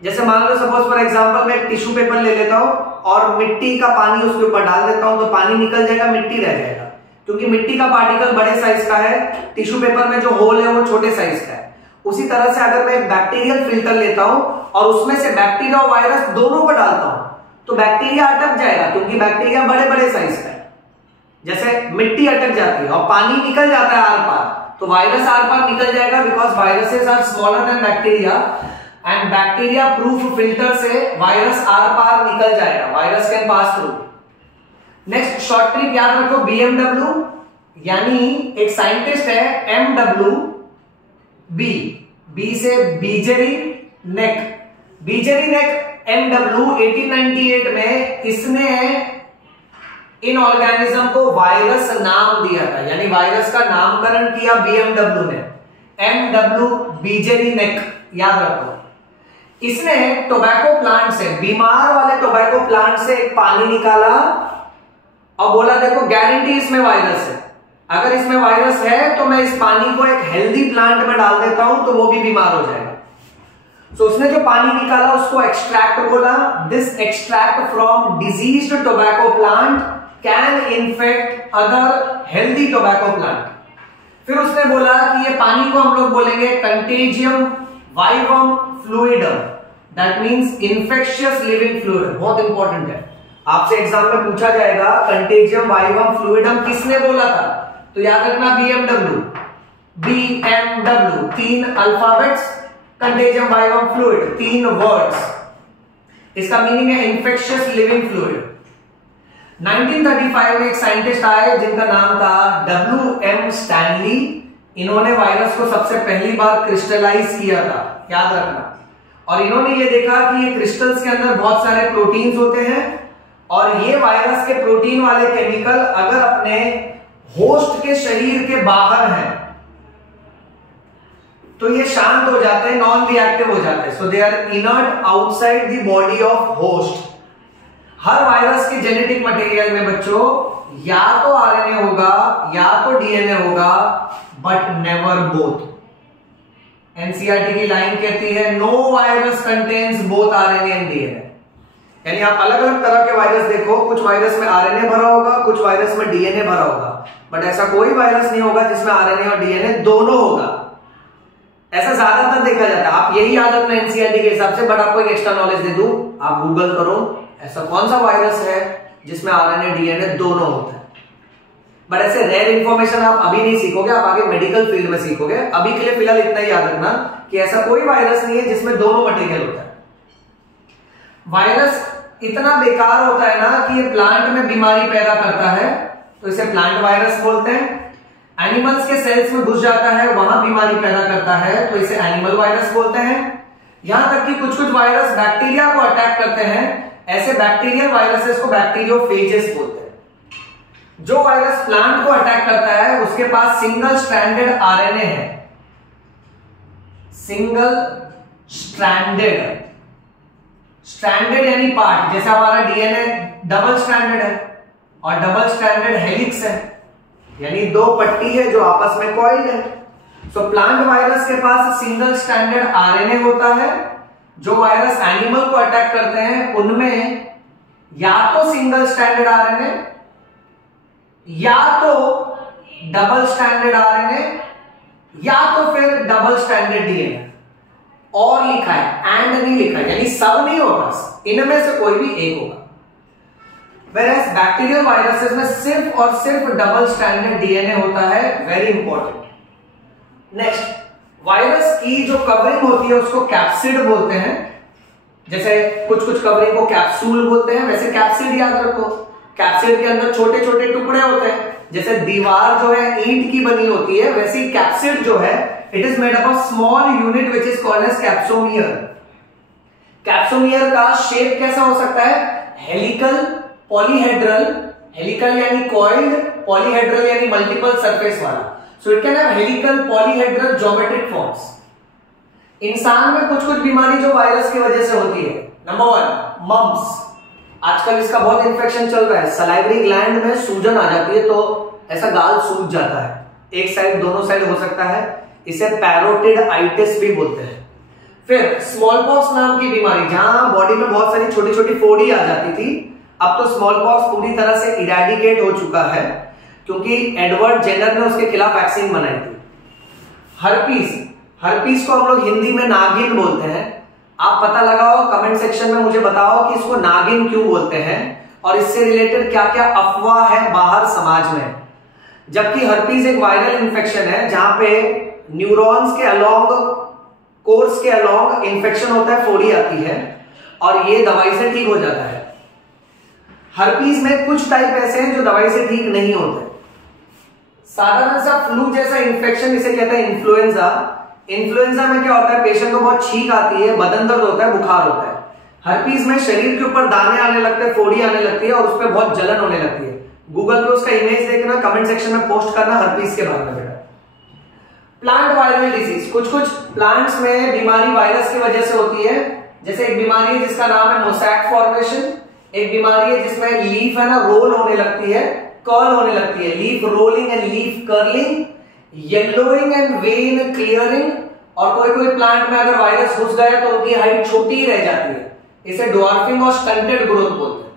जैसे मान लो सपोज फॉर एग्जांपल मैं एक टिश्यू पेपर ले लेता हूं और मिट्टी का पानी उसके ऊपर डाल देता हूं तो पानी निकल जाएगा, मिट्टी रह जाएगा, क्योंकि मिट्टी का पार्टिकल बड़े साइज का है, टिश्यू पेपर में जो होल है वो छोटे साइज का है। उसी तरह से अगर मैं एक बैक्टीरियल फिल्टर लेता हूं और उसमें से बैक्टीरिया और वायरस दोनों को डालता हूं तो बैक्टीरिया अटक जाएगा, क्योंकि बैक्टीरिया बड़े बड़े साइज का है। जैसे मिट्टी अटक जाती है और पानी निकल जाता है आर पार, तो वायरस आर पार निकल जाएगा, because viruses are smaller than bacteria and bacteria proof filter से वायरस आर पार निकल जाएगा, virus can pass through. Next short trick याद रखो, बीएमडब्ल्यू, यानी एक साइंटिस्ट है एमडब्ल्यू बी, बी से बीजेरी नेक, बीजेरी नेक एमडब्ल्यू 1898 में इसने इन ऑर्गेनिज्म को वायरस नाम दिया था, यानी वायरस का नामकरण किया बीएमडब्ल्यू ने, एमडब्ल्यू बीजेरी नेक, याद रखो। इसने टोबैको प्लांट से, बीमार वाले टोबैको प्लांट से एक पानी निकाला और बोला देखो गारंटी इसमें वायरस है, अगर इसमें वायरस है तो मैं इस पानी को एक हेल्दी प्लांट में डाल देता हूं तो वो भी बीमार हो जाएगा। तो उसने जो पानी निकाला उसको एक्सट्रैक्ट बोला। This extract from diseased tobacco plant can infect other healthy tobacco plant. फिर उसने बोला कि ये पानी को हम लोग बोलेंगे contagium vivum fluidum, that means infectious living fluid. बहुत इंपॉर्टेंट है, आपसे एग्जाम में पूछा जाएगा कंटेजियम वाइवम फ्लूइडम किसने बोला था, तो याद रखना BMW, BMW 3 alphabets, contagium vivum fluid 3 words, इसका मीनिंग है इन्फेक्शियस लिविंग फ्लूइड। 1935 में एक साइंटिस्ट आए जिनका नाम था WM स्टैनली, इन्होंने वायरस को सबसे पहली बार क्रिस्टलाइज किया था, याद रखना। और इन्होंने ये देखा कि ये क्रिस्टल्स के अंदर बहुत सारे प्रोटीन्स होते हैं और ये वायरस के प्रोटीन वाले केमिकल अगर अपने होस्ट के शरीर के बाहर हैं तो ये शांत हो जाते हैं, नॉन रिएक्टिव हो जाते हैं, so they are inert outside the body of host. हर वायरस के जेनेटिक मटेरियल में बच्चों या तो आरएनए होगा या तो डीएनए होगा, बट नेवर बोथ। एनसीईआरटी की लाइन कहती है no virus contains both RNA and DNA, यानी आप अलग अलग तरह के वायरस देखो, कुछ वायरस में आरएनए भरा होगा, कुछ वायरस में डीएनए भरा होगा, बट ऐसा कोई वायरस नहीं होगा जिसमें आरएनए और डीएनए दोनों होगा। ऐसा ज्यादातर देखा जाता है। आप यही याद रखना एनसीईआरटी के हिसाब से, बट आपको एक एक्स्ट्रा नॉलेज दे दूं, आप गूगल करो ऐसा कौन सा वायरस है जिसमें आरएनए डीएनए दोनों होता है। बट ऐसे रेयर इंफॉर्मेशन आप अभी नहीं सीखोगे, आप आगे मेडिकल फील्ड में सीखोगे। अभी के लिए फिलहाल इतना ही याद रखना कि ऐसा कोई वायरस नहीं है जिसमें दोनों मटेरियल होता है। वायरस इतना बेकार होता है ना कि ये प्लांट में बीमारी पैदा करता है, तो इसे प्लांट वायरस बोलते हैं। एनिमल्स के सेल्स में घुस जाता है, वहां बीमारी पैदा करता है, तो इसे एनिमल वायरस बोलते हैं। यहां तक कि कुछ कुछ वायरस बैक्टीरिया को अटैक करते हैं, ऐसे बैक्टीरियल वायरसेस को बैक्टीरियोफेजेस बोलते हैं। जो वायरस प्लांट को अटैक करता है उसके पास सिंगल स्ट्रैंडेड आरएनए है, सिंगल स्ट्रैंडेड, स्ट्रैंडेड यानी पार्ट, जैसे हमारा डीएनए डबल स्ट्रैंडेड है और डबल स्ट्रैंडेड हेलिक्स है, यानी दो पट्टी है जो आपस में कॉइल्ड है। सो प्लांट वायरस के पास सिंगल स्ट्रैंडेड आरएनए होता है। जो वायरस एनिमल को अटैक करते हैं उनमें या तो सिंगल स्ट्रैंडेड आरएनए या तो डबल स्ट्रैंडेड आरएनए या तो फिर डबल स्ट्रैंडेड डीएनए। और लिखा है, एंड नहीं लिखा है, यानी सब नहीं होगा, इनमें से कोई भी एक होगा। Whereas बैक्टीरियल वायरसेस में सिर्फ और सिर्फ डबल स्ट्रैंडेड डीएनए होता है, वेरी इंपॉर्टेंट। नेक्स्ट, वायरस की जो कवरिंग होती है उसको कैप्सिड बोलते हैं। जैसे कुछ कुछ कवरिंग को कैप्सूल बोलते हैं, वैसे कैप्सिड याद रखो। कैप्सिड के अंदर छोटे छोटे टुकड़े होते हैं, जैसे दीवार जो है ईंट की बनी होती है, वैसे ही कैप्सिड जो है it is made up of small unit which is called as capsomere. Capsomere का शेप कैसा हो सकता है? हेलिकल, पॉलीहेड्रल, हेलिकल यानी कॉइल्ड, पॉलीहेड्रल यानी मल्टीपल सरफेस वाला। So it can have helical, polyhedral, geometric forms. इंसान में कुछ कुछ बीमारी जो वायरस की वजह से होती है, नंबर 1 मम्स। आजकल इसका बहुत इन्फेक्शन चल रहा है, सलाइवरी ग्लैंड में सूजन आ जाती है तो ऐसा गाल सूज जाता है, एक साइड दोनों साइड हो सकता है, इसे पैरोटिडाइटिस भी बोलते हैं। फिर स्मॉल पॉक्स नाम की बीमारी, जहां बॉडी में बहुत सारी छोटी छोटी फोड़ी आ जाती थी, अब तो स्मॉल पॉक्स पूरी तरह से इरेडिकेट हो चुका है क्योंकि एडवर्ड जेनर ने उसके खिलाफ वैक्सीन बनाई थी। हर्पीस, हर्पीस को हम लोग हिंदी में नागिन बोलते हैं। आप पता लगाओ, कमेंट सेक्शन में मुझे बताओ कि इसको नागिन क्यों बोलते हैं और इससे रिलेटेड क्या क्या अफवाह है बाहर समाज में। जबकि हर्पीस एक वायरल इंफेक्शन है जहां पे न्यूरॉन्स के अलोंग, कोर्स के अलोंग इंफेक्शन होता है, फोड़ी आती है और ये दवाई से ठीक हो जाता है। हर्पीस में कुछ टाइप ऐसे हैं जो दवाई से ठीक नहीं होते। साधारण सा फ्लू जैसा इंफेक्शन, इसे कहते हैं इन्फ्लुएंजा। इन्फ्लुएंजा में क्या होता है? पेशेंट को बहुत छींक आती है, बदन दर्द होता है, बुखार होता है। हर्पीस में शरीर के ऊपर दाने आने लगते हैं, फोड़ी आने लगती है और उस पर बहुत जलन होने लगती है। गूगल पे उसका इमेज देखना, कमेंट सेक्शन में पोस्ट करना हर्पीस के बारे में बेटा। प्लांट वायरल डिजीज, कुछ कुछ प्लांट्स में बीमारी वायरस की वजह से होती है। जैसे एक बीमारी है जिसका नाम है मोसैक फॉर्मेशन, एक बीमारी है जिसमें लीफ है ना रोल होने लगती है, कर्ल होने लगती है, leaf rolling and leaf curling, yellowing and when clearing. और कोई कोई प्लांट में अगर वायरस घुस गया तो उनकी हाइट छोटी ही रह जाती है, इसे ड्वार्फिंग और स्टंटेड ग्रोथ बोलते हैं।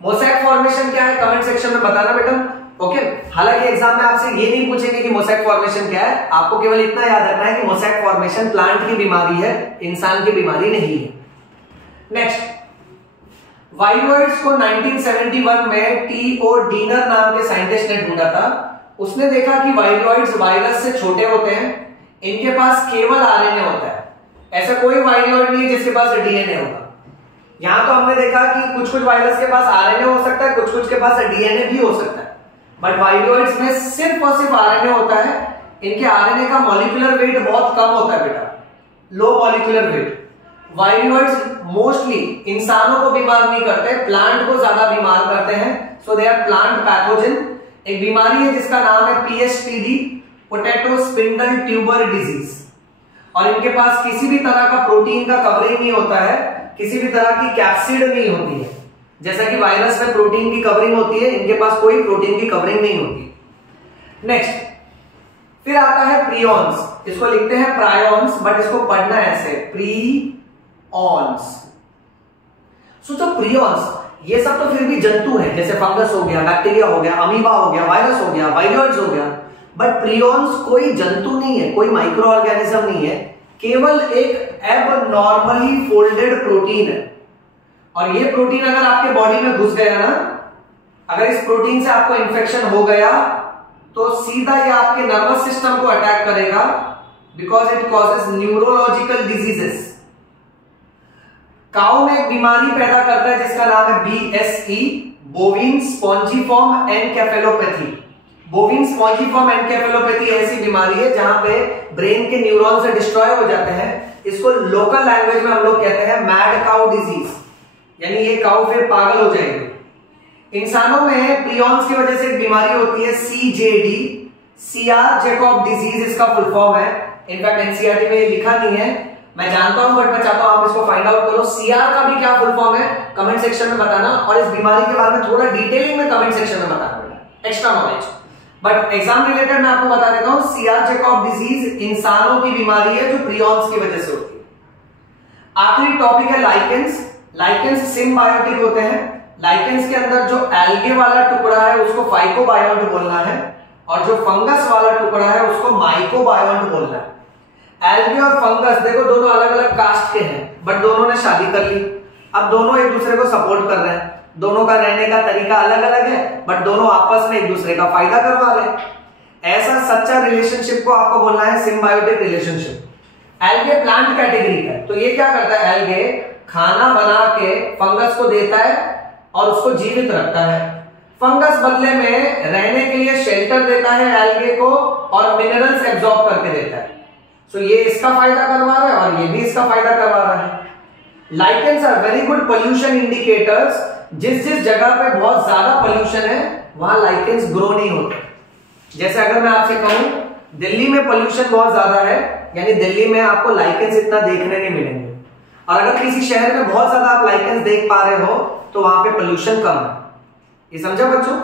मोसैक फॉर्मेशन क्या है कमेंट सेक्शन में बताना बेटा, ओके। हालांकि एग्जाम में आपसे ये नहीं पूछेंगे कि मोसैक फॉर्मेशन क्या है, आपको केवल इतना याद रखना है कि मोसैक फॉर्मेशन प्लांट की बीमारी है, इंसान की बीमारी नहीं है। नेक्स्ट, वायरॉइड्स को 1971 में टी.ओ. डीनर नाम के साइंटिस्ट ने ढूंढा था। उसने देखा कि वायरॉइड्स वायरस से छोटे होते हैं, इनके पास केवल आरएनए होता है, ऐसा कोई वायरॉइड नहीं है जिसके पास डीएनए होगा। यहां तो हमने देखा कि कुछ कुछ वायरस के पास आरएनए हो सकता है, कुछ कुछ के पास डीएनए भी हो सकता है, बट वायरॉइड्स में सिर्फ और सिर्फ आरएनए होता है। इनके आरएनए का मॉलिक्यूलर वेट बहुत कम होता है बेटा, low molecular weight. Viroids mostly इंसानों को बीमार नहीं करते, प्लांट को ज्यादा बीमार करते हैं, so they are plant pathogen. एक बीमारी है जिसका नाम है पीएसटीडी, पोटैटो स्पिंडल ट्यूबर डिजीज, और इनके पास किसी भी तरह का प्रोटीन का कवरिंग नहीं होता है, किसी भी तरह की कैप्सिड नहीं होती है। जैसा कि वायरस में प्रोटीन की कवरिंग होती है, इनके पास कोई प्रोटीन की कवरिंग नहीं होती। नेक्स्ट, फिर आता है प्रियॉन्स, इसको लिखते हैं प्रायॉन्स, बट इसको पढ़ना ऐसे प्रियॉन्स। सोचो प्रियॉन्स, ये सब तो फिर भी जंतु हैं, जैसे फंगस हो गया, बैक्टीरिया हो गया, अमीबा हो गया, वायरस हो गया, वायरॉइड्स हो गया, बट प्रियॉन्स कोई जंतु नहीं है, कोई माइक्रो ऑर्गेनिज्म नहीं है, केवल एक एबनॉर्मली फोल्डेड प्रोटीन है। और ये प्रोटीन अगर आपके बॉडी में घुस गया ना, अगर इस प्रोटीन से आपको इंफेक्शन हो गया तो सीधा ये आपके नर्वस सिस्टम को अटैक करेगा, because it causes neurological diseases. Cow में एक बीमारी पैदा करता है जिसका नाम है BSE, बोविन spongiform encephalopathy. बोविन spongiform encephalopathy ऐसी बीमारी है जहां पे ब्रेन के न्यूरॉन से डिस्ट्रॉय हो जाते हैं। इसको लोकल लैंग्वेज में हम लोग कहते हैं मैड काउ डिजीज, यानी ये काऊ फिर पागल हो जाएंगे। इंसानों में प्रियॉन्स की वजह से एक बीमारी होती है CJD, सीआर जैकब डिजीज इसका फुल फॉर्म है। इनफैक्ट एनसीईआरटी में ये लिखा नहीं है, मैं जानता हूं, बट मैं चाहता हूं आप इसको फाइंड आउट करो। सीआर का भी क्या फुल फॉर्म है कमेंट सेक्शन में बताना, और इस बीमारी के बारे में थोड़ा डिटेलिंग में कमेंट सेक्शन में बताना, extra knowledge. But exam related मैं आपको बता देता हूं, सीआर जैकब डिजीज इंसानों की बीमारी है जो प्रियॉन्स की वजह से होती है। आखिरी टॉपिक है लाइकेंस। लाइकेंस सिम्बायोटिक होते हैं। लाइकेंस के अंदर जो एल्गे वाला टुकड़ा है उसको फाइकोबायोन्ट बोलना है, और जो फंगस वाला टुकड़ा है उसको माइकोबायोन्ट बोलना है। एल्गे और फंगस देखो दोनों अलग अलग कास्ट के हैं, बट दोनों ने शादी कर ली। अब दोनों एक दूसरे को सपोर्ट कर रहे हैं, दोनों का रहने का तरीका अलग अलग है, बट दोनों आपस में एक दूसरे का फायदा करवा रहे हैं। ऐसा सच्चा रिलेशनशिप को आपको बोलना है symbiotic relationship. Algae plant category का है, तो ये क्या करता है, एल्गे खाना बना के फंगस को देता है और उसको जीवित रखता है। फंगस बदले में रहने के लिए शेल्टर देता है एल्गे को और मिनरल्स एब्जॉर्ब करके देता है। सो ये इसका फायदा करवा रहा है और ये भी इसका फायदा करवा रहा है। Lichens are very good pollution indicators. जिस जिस जगह पे बहुत ज्यादा पोल्यूशन है वहां लाइकेंस ग्रो नहीं होते। जैसे अगर मैं आपसे कहूं दिल्ली में पोल्यूशन बहुत ज्यादा है, यानी दिल्ली में आपको लाइकेंस इतना देखने नहीं मिलेंगे, और अगर किसी शहर में बहुत ज्यादा आप लाइकेंस देख पा रहे हो तो वहां पे पोल्यूशन कम है। ये समझा बच्चों?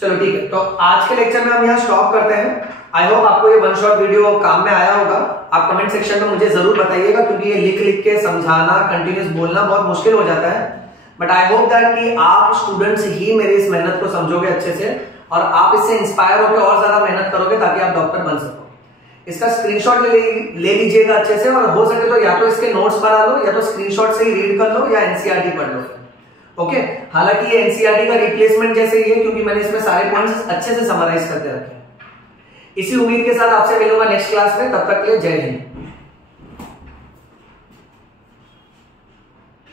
चलो ठीक है, तो आज के लेक्चर में हम यहाँ स्टॉप करते हैं। आई होप आपको ये वन शॉट वीडियो काम में आया होगा। आप कमेंट सेक्शन में मुझे जरूर बताइएगा, क्योंकि ये लिख लिख के समझाना, कंटिन्यूस बोलना बहुत मुश्किल हो जाता है। बट आई होप दैट कि आप स्टूडेंट्स ही मेरी इस मेहनत को समझोगे अच्छे से और आप इससे इंस्पायर होकर और ज्यादा मेहनत करोगे ताकि आप डॉक्टर बन सको। इसका स्क्रीनशॉट ले लीजिएगा अच्छे से, और हो सके तो या तो इसके नोट्स बना लो या तो स्क्रीनशॉट से ही रीड कर लो या एनसीईआरटी पढ़ लो। ओके, हालांकि ये एनसीईआरटी का रिप्लेसमेंट जैसे ही है, क्योंकि मैंने इसमें सारे पॉइंट्स अच्छे से समराइज करके रखे हैं। इसी उम्मीद के साथ आपसे मिलूंगा नेक्स्ट क्लास में। तब तक के लिए जय हिंद।